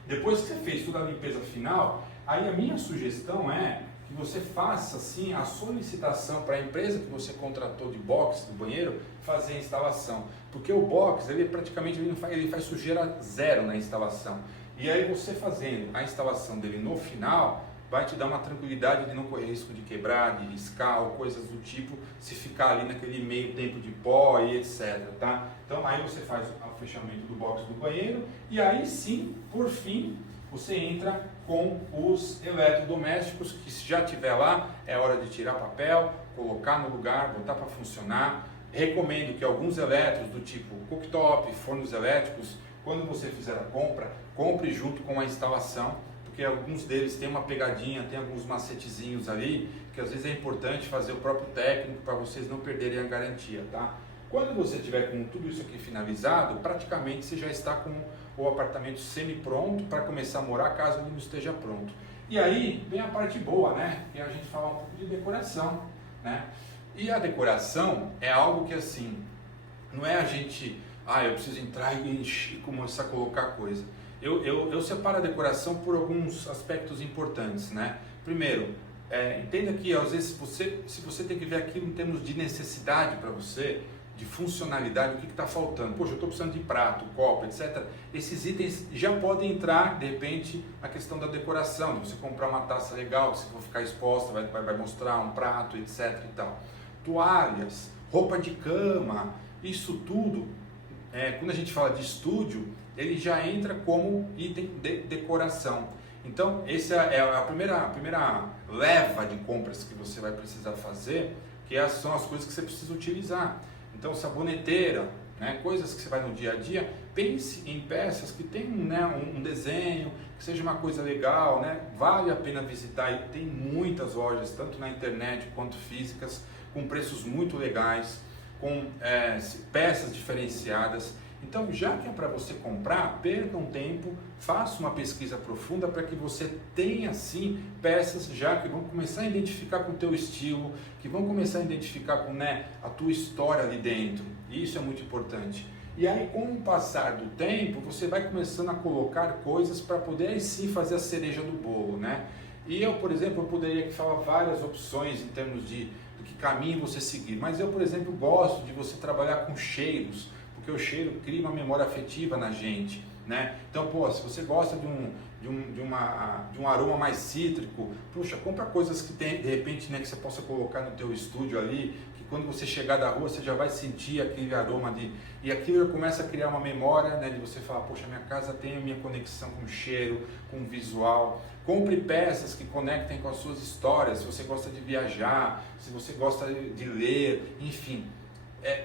Depois que você fez toda a limpeza final, aí a minha sugestão é que você faça assim a solicitação para a empresa que você contratou de box do banheiro fazer a instalação, porque o box ele praticamente ele faz sujeira zero na instalação, e aí você fazendo a instalação dele no final vai te dar uma tranquilidade de não correr risco de quebrar, de riscar ou coisas do tipo, se ficar ali naquele meio tempo de pó e etc, tá? Então aí você faz o fechamento do box do banheiro e aí sim, por fim, você entra com os eletrodomésticos, que se já tiver lá, é hora de tirar papel, colocar no lugar, botar para funcionar. Recomendo que alguns elétricos do tipo cooktop, fornos elétricos, quando você fizer a compra, compre junto com a instalação, porque alguns deles têm uma pegadinha, tem alguns macetezinhos ali, que às vezes é importante fazer o próprio técnico para vocês não perderem a garantia, tá? Quando você tiver com tudo isso aqui finalizado, praticamente você já está com o apartamento semi-pronto para começar a morar, caso ele não esteja pronto. E aí vem a parte boa, né? Que é a gente falar um pouco de decoração, né? E a decoração é algo que assim, não é a gente, eu preciso entrar e começar a colocar coisa. Eu separo a decoração por alguns aspectos importantes, né? Primeiro, entenda que às vezes se você tem que ver aquilo em termos de necessidade para você, de funcionalidade, o que está faltando. Poxa, eu estou precisando de prato, copo, etc. Esses itens já podem entrar, de repente, na questão da decoração, de você comprar uma taça legal, que se for ficar exposta, vai mostrar um prato, etc. e tal. Toalhas, roupa de cama, isso tudo, quando a gente fala de estúdio, ele já entra como item de decoração. Então, essa é a primeira leva de compras que você vai precisar fazer, que são as coisas que você precisa utilizar. Então, saboneteira, né, coisas que você vai no dia a dia, pense em peças que tenham, né, um desenho, que seja uma coisa legal, né, vale a pena visitar. E tem muitas lojas, tanto na internet quanto físicas, com preços muito legais, com peças diferenciadas. Então, já que é para você comprar, perca um tempo, faça uma pesquisa profunda para que você tenha, sim, peças já que vão começar a identificar com o teu estilo, que vão começar a identificar com, né, a tua história ali dentro. E isso é muito importante. E aí, com o passar do tempo, você vai começando a colocar coisas para poder, aí sim, fazer a cereja do bolo, né? E eu, por exemplo, eu poderia falar várias opções em termos de do que caminho você seguir, mas eu, por exemplo, gosto de você trabalhar com cheiros, porque o cheiro cria uma memória afetiva na gente, né? Então, se você gosta de um aroma mais cítrico, puxa, compra coisas que tem, de repente, né, que você possa colocar no teu estúdio ali, que quando você chegar da rua, você já vai sentir aquele aroma e aquilo já começa a criar uma memória, né, de você falar, poxa, minha casa tem a minha conexão com o cheiro, com o visual. Compre peças que conectem com as suas histórias, se você gosta de viajar, se você gosta de ler, enfim.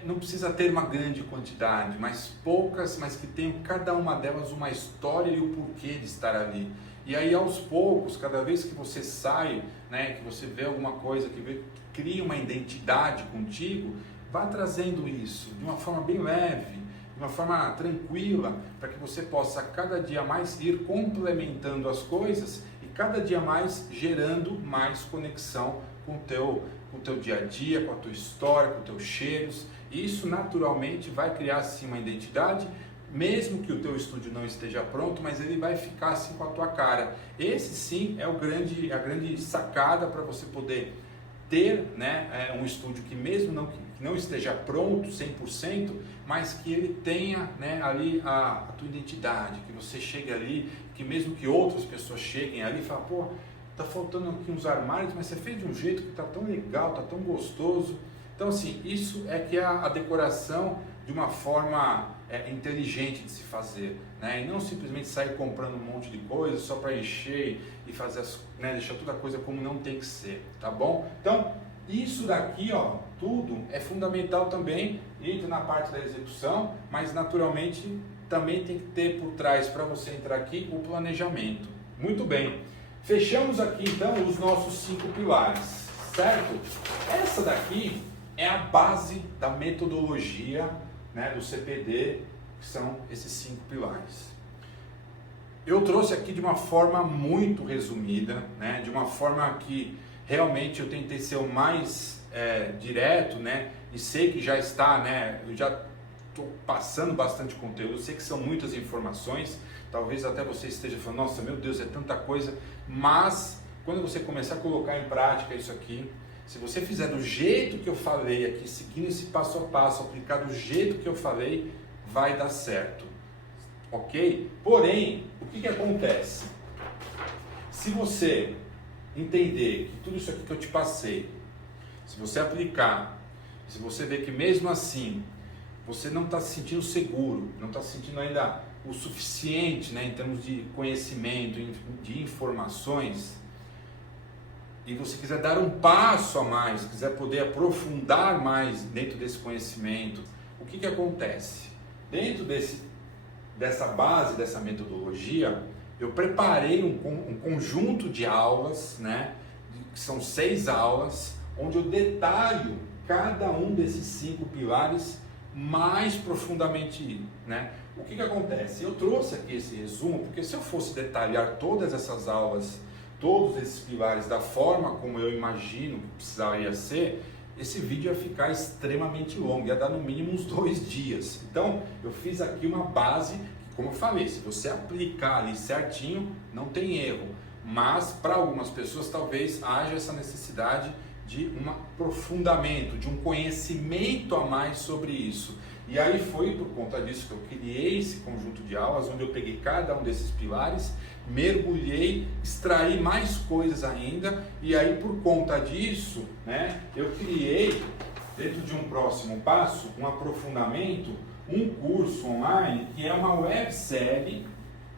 Não precisa ter uma grande quantidade, mas poucas, mas que tenham cada uma delas uma história e o porquê de estar ali. E aí aos poucos, cada vez que você sai, né, que você vê alguma coisa, que cria uma identidade contigo, vá trazendo isso de uma forma bem leve, de uma forma tranquila, para que você possa cada dia mais ir complementando as coisas e cada dia mais gerando mais conexão com o teu dia a dia, com a tua história, com os teus cheiros. E isso naturalmente vai criar sim uma identidade, mesmo que o teu estúdio não esteja pronto, mas ele vai ficar assim com a tua cara. Esse sim é a grande sacada para você poder ter, né, um estúdio que mesmo que não esteja pronto 100%, mas que ele tenha, né, ali a tua identidade, que você chegue ali, que mesmo que outras pessoas cheguem ali e falem, pô, tá faltando aqui uns armários, mas você fez de um jeito que tá tão legal, tá tão gostoso. Então assim, isso é que é a decoração de uma forma inteligente de se fazer, né? E não simplesmente sair comprando um monte de coisa só para encher e fazer né, deixar toda a coisa como não tem que ser, tá bom? Então isso daqui, ó, tudo é fundamental também, entra na parte da execução, mas naturalmente também tem que ter por trás, para você entrar aqui, o planejamento. Muito bem, fechamos aqui então os nossos 5 pilares, certo? Essa daqui é a base da metodologia, né, do CPD, que são esses 5 pilares. Eu trouxe aqui de uma forma muito resumida, né, de uma forma que realmente eu tentei ser o mais direto, né, e sei que já está, né, eu já estou passando bastante conteúdo, eu sei que são muitas informações, talvez até você esteja falando, nossa, meu Deus, é tanta coisa, mas quando você começar a colocar em prática isso aqui, se você fizer do jeito que eu falei aqui, seguindo esse passo a passo, aplicar do jeito que eu falei, vai dar certo, ok? Porém, o que acontece? Se você entender que tudo isso aqui que eu te passei, se você aplicar, se você ver que mesmo assim, você não está se sentindo seguro, não está se sentindo ainda o suficiente, né, em termos de conhecimento, de informações, e você quiser dar um passo a mais, quiser poder aprofundar mais dentro desse conhecimento, o que acontece? Dentro dessa base, dessa metodologia, eu preparei um conjunto de aulas, né, que são 6 aulas, onde eu detalho cada um desses 5 pilares mais profundamente, né? O que acontece? Eu trouxe aqui esse resumo, porque se eu fosse detalhar todas essas aulas, todos esses pilares da forma como eu imagino que precisaria ser, esse vídeo ia ficar extremamente longo, ia dar no mínimo uns 2 dias. Então, eu fiz aqui uma base, que, como eu falei, se você aplicar ali certinho, não tem erro. Mas, para algumas pessoas, talvez haja essa necessidade de um aprofundamento, de um conhecimento a mais sobre isso. E aí foi por conta disso que eu criei esse conjunto de aulas, onde eu peguei cada um desses pilares, mergulhei, extraí mais coisas ainda, e aí por conta disso, né, eu criei, dentro de um próximo passo, um aprofundamento, um curso online, que é uma websérie,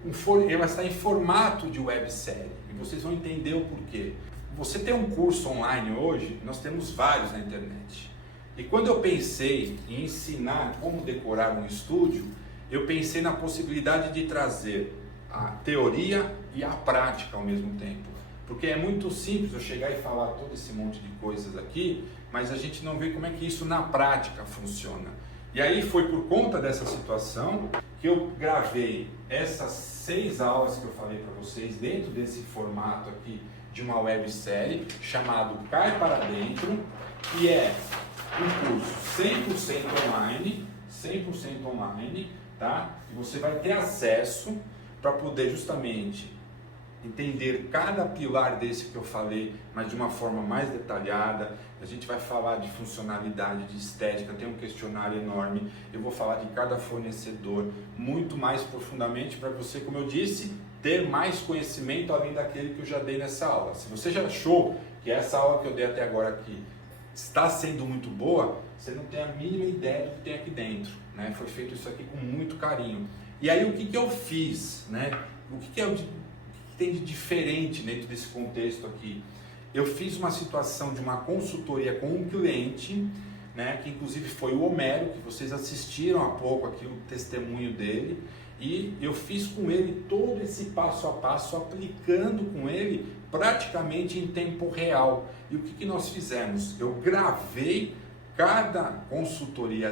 ele vai estar em formato de websérie, e vocês vão entender o porquê. Você tem um curso online hoje, nós temos vários na internet. E quando eu pensei em ensinar como decorar um estúdio, eu pensei na possibilidade de trazer a teoria e a prática ao mesmo tempo. Porque é muito simples eu chegar e falar todo esse monte de coisas aqui, mas a gente não vê como é que isso na prática funciona. E aí foi por conta dessa situação que eu gravei essas 6 aulas que eu falei para vocês dentro desse formato aqui de uma websérie chamado Cai para Dentro, que é um curso 100% online, tá? E você vai ter acesso para poder justamente entender cada pilar desse que eu falei, mas de uma forma mais detalhada. A gente vai falar de funcionalidade, de estética, tem um questionário enorme, eu vou falar de cada fornecedor muito mais profundamente para você, como eu disse, ter mais conhecimento além daquele que eu já dei nessa aula. Se você já achou que essa aula que eu dei até agora aqui está sendo muito boa, você não tem a mínima ideia do que tem aqui dentro, né? Foi feito isso aqui com muito carinho. E aí o que eu fiz, né? O que tem de diferente dentro desse contexto aqui? Eu fiz uma situação de uma consultoria com um cliente, né? Que inclusive foi o Homero, que vocês assistiram há pouco aqui o testemunho dele, e eu fiz com ele todo esse passo a passo, aplicando com ele praticamente em tempo real. E o que nós fizemos? Eu gravei cada consultoria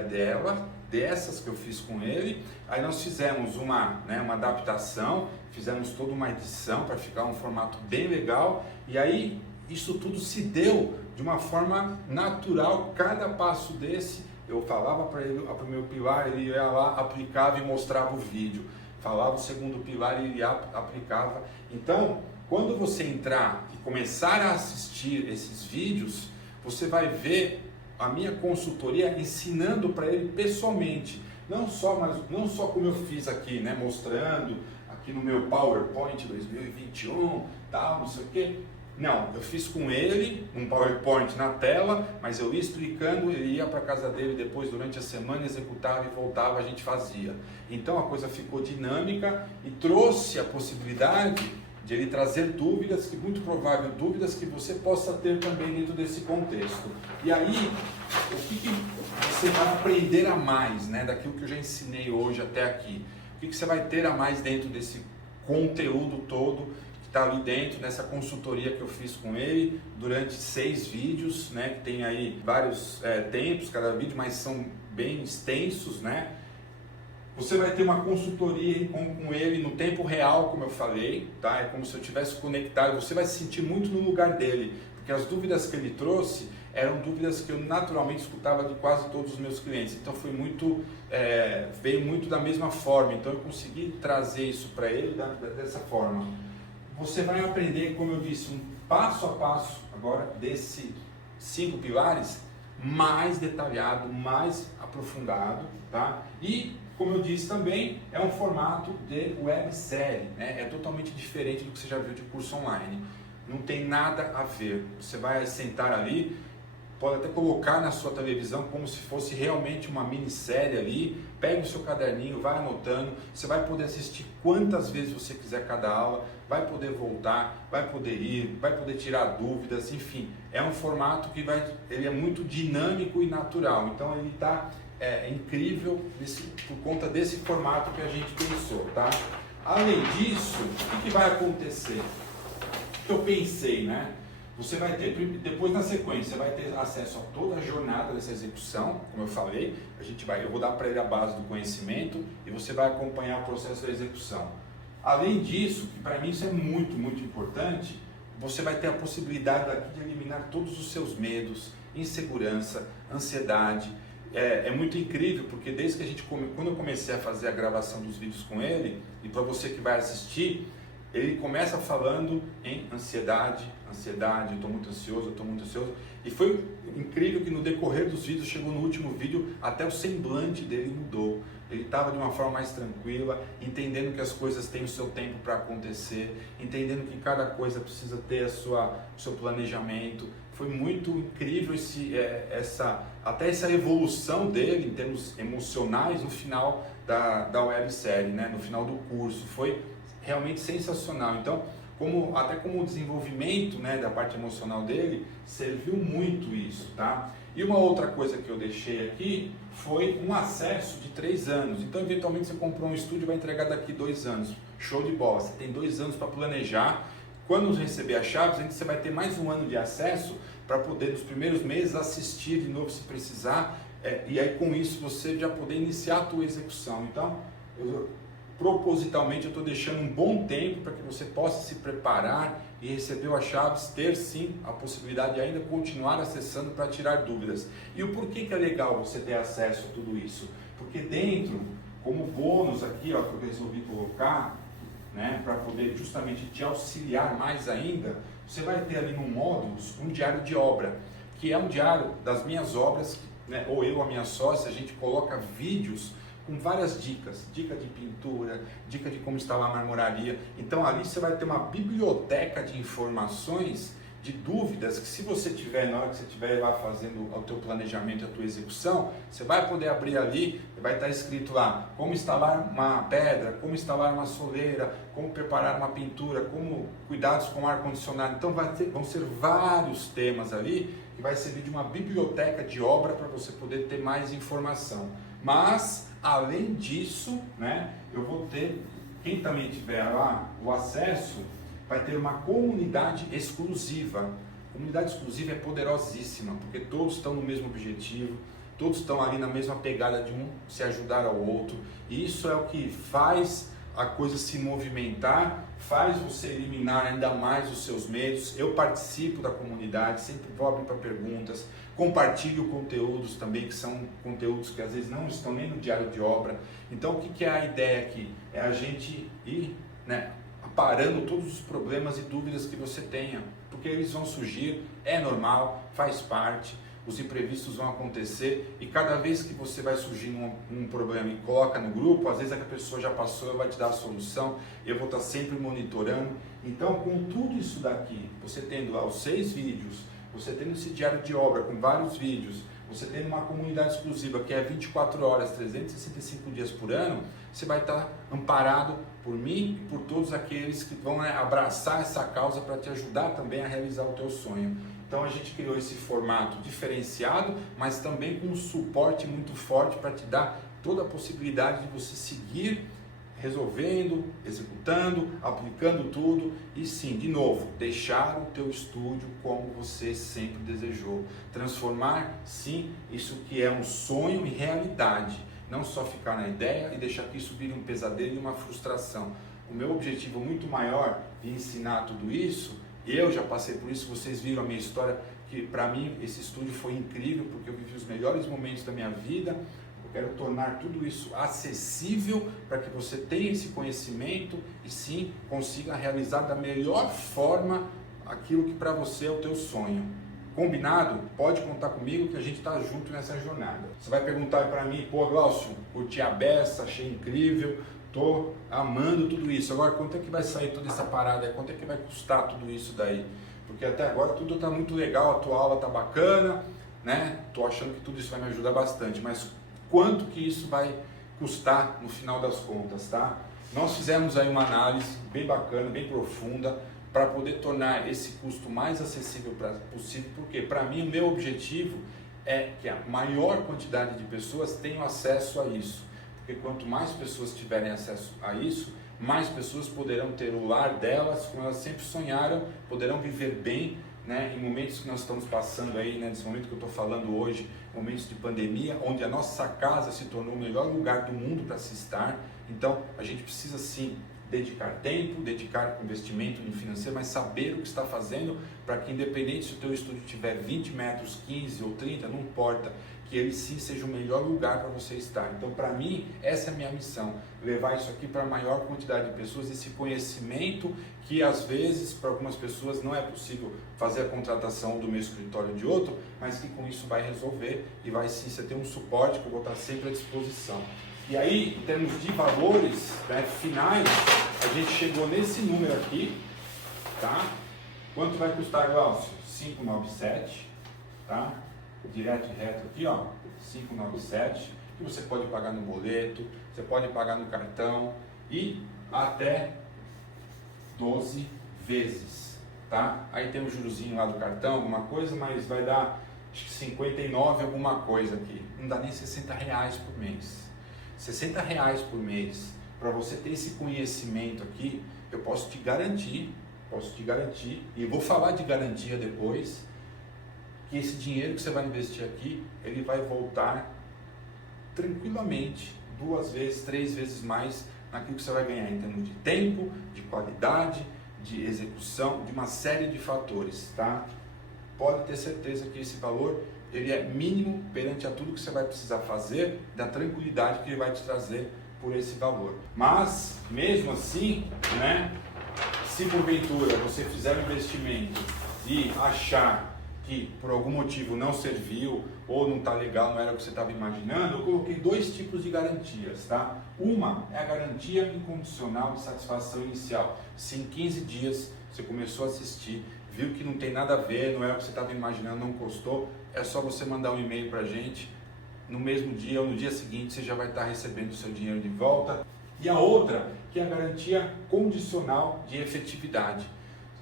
dessas que eu fiz com ele. Aí nós fizemos uma adaptação, fizemos toda uma edição para ficar um formato bem legal. E aí isso tudo se deu de uma forma natural. Cada passo desse eu falava para ele, para o meu pilar, ele ia lá, aplicava e mostrava o vídeo. Falava o segundo pilar e ele aplicava. Então, quando você entrar e começar a assistir esses vídeos, você vai ver a minha consultoria ensinando para ele pessoalmente. Não só como eu fiz aqui, né, mostrando aqui no meu PowerPoint 2021, tal, não sei o quê. Não, eu fiz com ele um PowerPoint na tela, mas eu ia explicando, ele ia para casa dele depois durante a semana, executava e voltava, a gente fazia. Então a coisa ficou dinâmica e trouxe a possibilidade de ele trazer dúvidas, que muito provável dúvidas que você possa ter também dentro desse contexto. E aí, o que você vai aprender a mais, né, daquilo que eu já ensinei hoje até aqui? O que você vai ter a mais dentro desse conteúdo todo que está ali dentro dessa consultoria que eu fiz com ele durante 6 vídeos, né, que tem aí vários tempos cada vídeo, mas são bem extensos, né? Você vai ter uma consultoria com ele no tempo real, como eu falei, tá? É como se eu tivesse conectado, você vai se sentir muito no lugar dele, porque as dúvidas que ele trouxe eram dúvidas que eu naturalmente escutava de quase todos os meus clientes, então foi muito, veio muito da mesma forma, então eu consegui trazer isso para ele dessa forma. Você vai aprender, como eu disse, um passo a passo agora desses 5 pilares, mais detalhado, mais aprofundado, tá? E como eu disse também, é um formato de websérie, né? É totalmente diferente do que você já viu de curso online. Não tem nada a ver. Você vai sentar ali, pode até colocar na sua televisão como se fosse realmente uma minissérie ali, pega o seu caderninho, vai anotando, você vai poder assistir quantas vezes você quiser cada aula, vai poder voltar, vai poder ir, vai poder tirar dúvidas, enfim. É um formato que ele é muito dinâmico e natural, então ele está incrível por conta desse formato que a gente pensou, tá? Além disso, o que vai acontecer? O que eu pensei, né? Você vai ter, depois na sequência, vai ter acesso a toda a jornada dessa execução, como eu falei, eu vou dar para ele a base do conhecimento e você vai acompanhar o processo da execução. Além disso, que para mim isso é muito, muito importante, você vai ter a possibilidade daqui de eliminar todos os seus medos, insegurança, ansiedade. É muito incrível, porque desde que quando eu comecei a fazer a gravação dos vídeos com ele, e para você que vai assistir, ele começa falando em ansiedade, eu estou muito ansioso, e foi incrível que no decorrer dos vídeos, chegou no último vídeo, até o semblante dele mudou. Ele estava de uma forma mais tranquila, entendendo que as coisas têm o seu tempo para acontecer, entendendo que cada coisa precisa ter o seu planejamento. Foi muito incrível até essa evolução dele em termos emocionais no final da websérie, né? No final do curso. Foi realmente sensacional. Então, até como desenvolvimento, né, da parte emocional dele, serviu muito isso, tá? E uma outra coisa que eu deixei aqui foi um acesso de 3 anos. Então, eventualmente, você comprou um estúdio e vai entregar daqui 2 anos. Show de bola, você tem 2 anos para planejar. Quando receber as chaves, você vai ter mais 1 ano de acesso para poder, nos primeiros meses, assistir de novo se precisar. E aí, com isso, você já poder iniciar a tua execução. Então, propositalmente, eu estou deixando um bom tempo para que você possa se preparar e receber as chaves, ter sim a possibilidade de ainda continuar acessando para tirar dúvidas. E o porquê que é legal você ter acesso a tudo isso? Porque dentro, como bônus aqui, ó, que eu resolvi colocar, né, para poder justamente te auxiliar mais ainda, você vai ter ali no Módulos um diário de obra, que é um diário das minhas obras, né, ou eu, a minha sócia, a gente coloca vídeos com várias dicas, dica de pintura, dica de como instalar marmoraria. Então ali você vai ter uma biblioteca de informações, de dúvidas, que se você tiver, na hora que você estiver lá fazendo o teu planejamento, a tua execução, você vai poder abrir ali, vai estar escrito lá, como instalar uma pedra, como instalar uma soleira, como preparar uma pintura, como cuidados com o ar-condicionado. Então vão ser vários temas ali, que vai servir de uma biblioteca de obra para você poder ter mais informação. Mas, além disso, né, eu vou ter, quem também tiver lá o acesso, vai ter uma comunidade exclusiva. A comunidade exclusiva é poderosíssima, porque todos estão no mesmo objetivo, todos estão ali na mesma pegada de um se ajudar ao outro. E isso é o que faz a coisa se movimentar, faz você eliminar ainda mais os seus medos. Eu participo da comunidade, sempre vou abrir para perguntas, compartilho conteúdos também, que são conteúdos que às vezes não estão nem no diário de obra. Então o que é a ideia aqui? É a gente ir, né, aparando todos os problemas e dúvidas que você tenha, porque eles vão surgir, é normal, faz parte. Os imprevistos vão acontecer e cada vez que você vai surgir um problema e coloca no grupo, às vezes a pessoa já passou, vai te dar a solução, eu vou estar sempre monitorando. Então, com tudo isso daqui, você tendo lá os 6 vídeos, você tendo esse diário de obra com vários vídeos, você tendo uma comunidade exclusiva que é 24 horas, 365 dias por ano, você vai estar amparado por mim e por todos aqueles que vão, né, abraçar essa causa para te ajudar também a realizar o teu sonho. Então a gente criou esse formato diferenciado, mas também com um suporte muito forte para te dar toda a possibilidade de você seguir resolvendo, executando, aplicando tudo e sim, de novo, deixar o teu estúdio como você sempre desejou. Transformar, sim, isso que é um sonho em realidade. Não só ficar na ideia e deixar que isso vire um pesadelo e uma frustração. O meu objetivo muito maior de ensinar tudo isso, eu já passei por isso, vocês viram a minha história, que para mim esse estúdio foi incrível, porque eu vivi os melhores momentos da minha vida. Eu quero tornar tudo isso acessível para que você tenha esse conhecimento e sim, consiga realizar da melhor forma aquilo que para você é o teu sonho. Combinado? Pode contar comigo que a gente está junto nessa jornada. Você vai perguntar para mim, pô, Glaucio, curti a beça, achei incrível, tô amando tudo isso. Agora, quanto é que vai sair toda essa parada? Quanto é que vai custar tudo isso daí? Porque até agora tudo está muito legal, a tua aula está bacana, né? Tô achando que tudo isso vai me ajudar bastante, mas quanto que isso vai custar no final das contas, tá? Nós fizemos aí uma análise bem bacana, bem profunda, para poder tornar esse custo mais acessível possível, porque para mim o meu objetivo é que a maior quantidade de pessoas tenham acesso a isso, porque quanto mais pessoas tiverem acesso a isso, mais pessoas poderão ter o lar delas, como elas sempre sonharam, poderão viver bem, né, em momentos que nós estamos passando aí, né, nesse momento que eu estou falando hoje, momentos de pandemia, onde a nossa casa se tornou o melhor lugar do mundo para se estar. Então a gente precisa sim dedicar tempo, dedicar investimento em financeiro, mas saber o que está fazendo para que, independente se o teu estúdio tiver 20 metros, 15 ou 30, não importa, que ele sim seja o melhor lugar para você estar. Então, para mim, essa é a minha missão, levar isso aqui para a maior quantidade de pessoas, esse conhecimento que às vezes para algumas pessoas não é possível fazer a contratação do meu escritório de outro, mas que com isso vai resolver e vai sim, você ter um suporte que eu vou estar sempre à disposição. E aí, em termos de valores, né, finais, a gente chegou nesse número aqui, tá? Quanto vai custar, Glaucio? 597, tá? Direto e reto aqui, ó, 597, que você pode pagar no boleto, você pode pagar no cartão e até 12 vezes, tá? Aí tem um jurozinho lá do cartão, alguma coisa, mas vai dar acho que 59 alguma coisa aqui, não dá nem R$60 por mês. R$60 por mês, para você ter esse conhecimento aqui, eu posso te garantir, e eu vou falar de garantia depois, que esse dinheiro que você vai investir aqui, ele vai voltar tranquilamente 2 vezes, 3 vezes mais naquilo que você vai ganhar em termos de tempo, de qualidade, de execução, de uma série de fatores, tá? Pode ter certeza que esse valor ele é mínimo perante a tudo que você vai precisar fazer, da tranquilidade que ele vai te trazer por esse valor. Mas, mesmo assim, né, se porventura você fizer um investimento e achar que por algum motivo não serviu ou não está legal, não era o que você estava imaginando, eu coloquei 2 tipos de garantias, tá? Uma é a garantia incondicional de satisfação inicial. Se em 15 dias você começou a assistir, viu que não tem nada a ver, não era o que você estava imaginando, não gostou, é só você mandar um e-mail para a gente, no mesmo dia ou no dia seguinte você já vai estar recebendo o seu dinheiro de volta. E a outra, que é a garantia condicional de efetividade.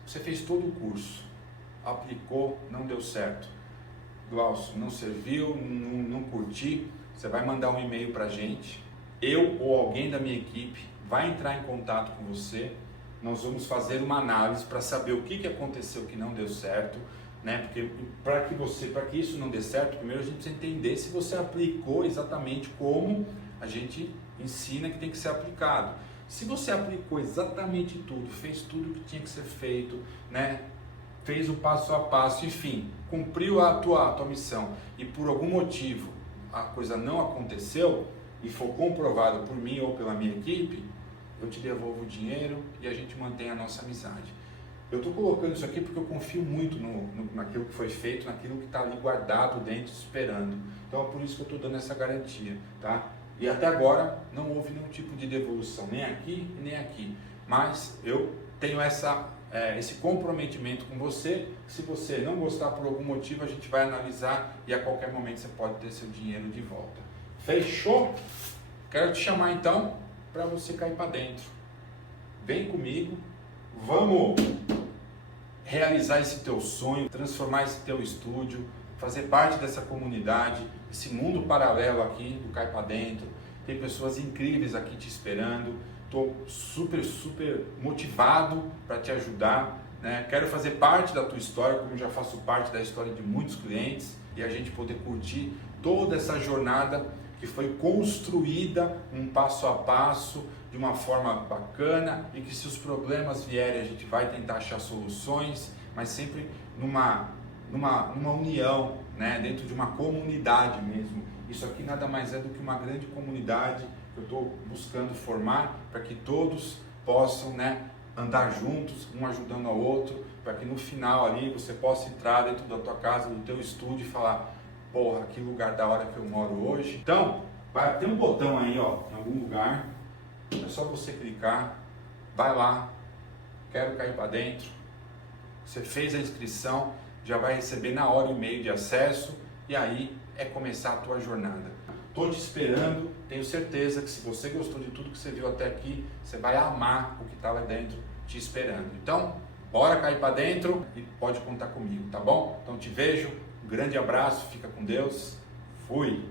Você fez todo o curso, aplicou, não deu certo, Glaucio, não serviu, não curti, você vai mandar um e-mail para a gente, eu ou alguém da minha equipe vai entrar em contato com você, nós vamos fazer uma análise para saber o que aconteceu que não deu certo, né? Porque para que isso não dê certo, primeiro a gente precisa entender se você aplicou exatamente como a gente ensina que tem que ser aplicado. Se você aplicou exatamente tudo, fez tudo que tinha que ser feito, né? Fez o passo a passo, enfim, cumpriu a tua missão e por algum motivo a coisa não aconteceu e for comprovado por mim ou pela minha equipe, eu te devolvo o dinheiro e a gente mantém a nossa amizade. Eu estou colocando isso aqui porque eu confio muito naquilo que foi feito, naquilo que está ali guardado dentro, esperando. Então é por isso que eu estou dando essa garantia, tá? E até agora não houve nenhum tipo de devolução, nem aqui e nem aqui. Mas eu tenho esse comprometimento com você. Se você não gostar por algum motivo, a gente vai analisar e a qualquer momento você pode ter seu dinheiro de volta. Fechou? Quero te chamar então para você cair para dentro. Vem comigo, vamos realizar esse teu sonho, transformar esse teu estúdio, fazer parte dessa comunidade, esse mundo paralelo aqui do Cai Pra Dentro. Tem pessoas incríveis aqui te esperando. Estou super motivado para te ajudar, né? Quero fazer parte da tua história, como já faço parte da história de muitos clientes, e a gente poder curtir toda essa jornada que foi construída um passo a passo, de uma forma bacana, e que se os problemas vierem a gente vai tentar achar soluções, mas sempre numa união, né? Dentro de uma comunidade mesmo. Isso aqui nada mais é do que uma grande comunidade que eu estou buscando formar para que todos possam, né, andar juntos, um ajudando ao outro, para que no final ali você possa entrar dentro da tua casa, do teu estúdio e falar: porra, que lugar da hora que eu moro hoje. Então, vai ter um botão aí, ó, em algum lugar, é só você clicar, vai lá, quero cair para dentro. Você fez a inscrição, já vai receber na hora e meia de acesso, e aí é começar a tua jornada. Estou te esperando, tenho certeza que se você gostou de tudo que você viu até aqui, você vai amar o que está lá dentro te esperando. Então, bora cair para dentro e pode contar comigo, tá bom? Então te vejo, um grande abraço, fica com Deus, fui!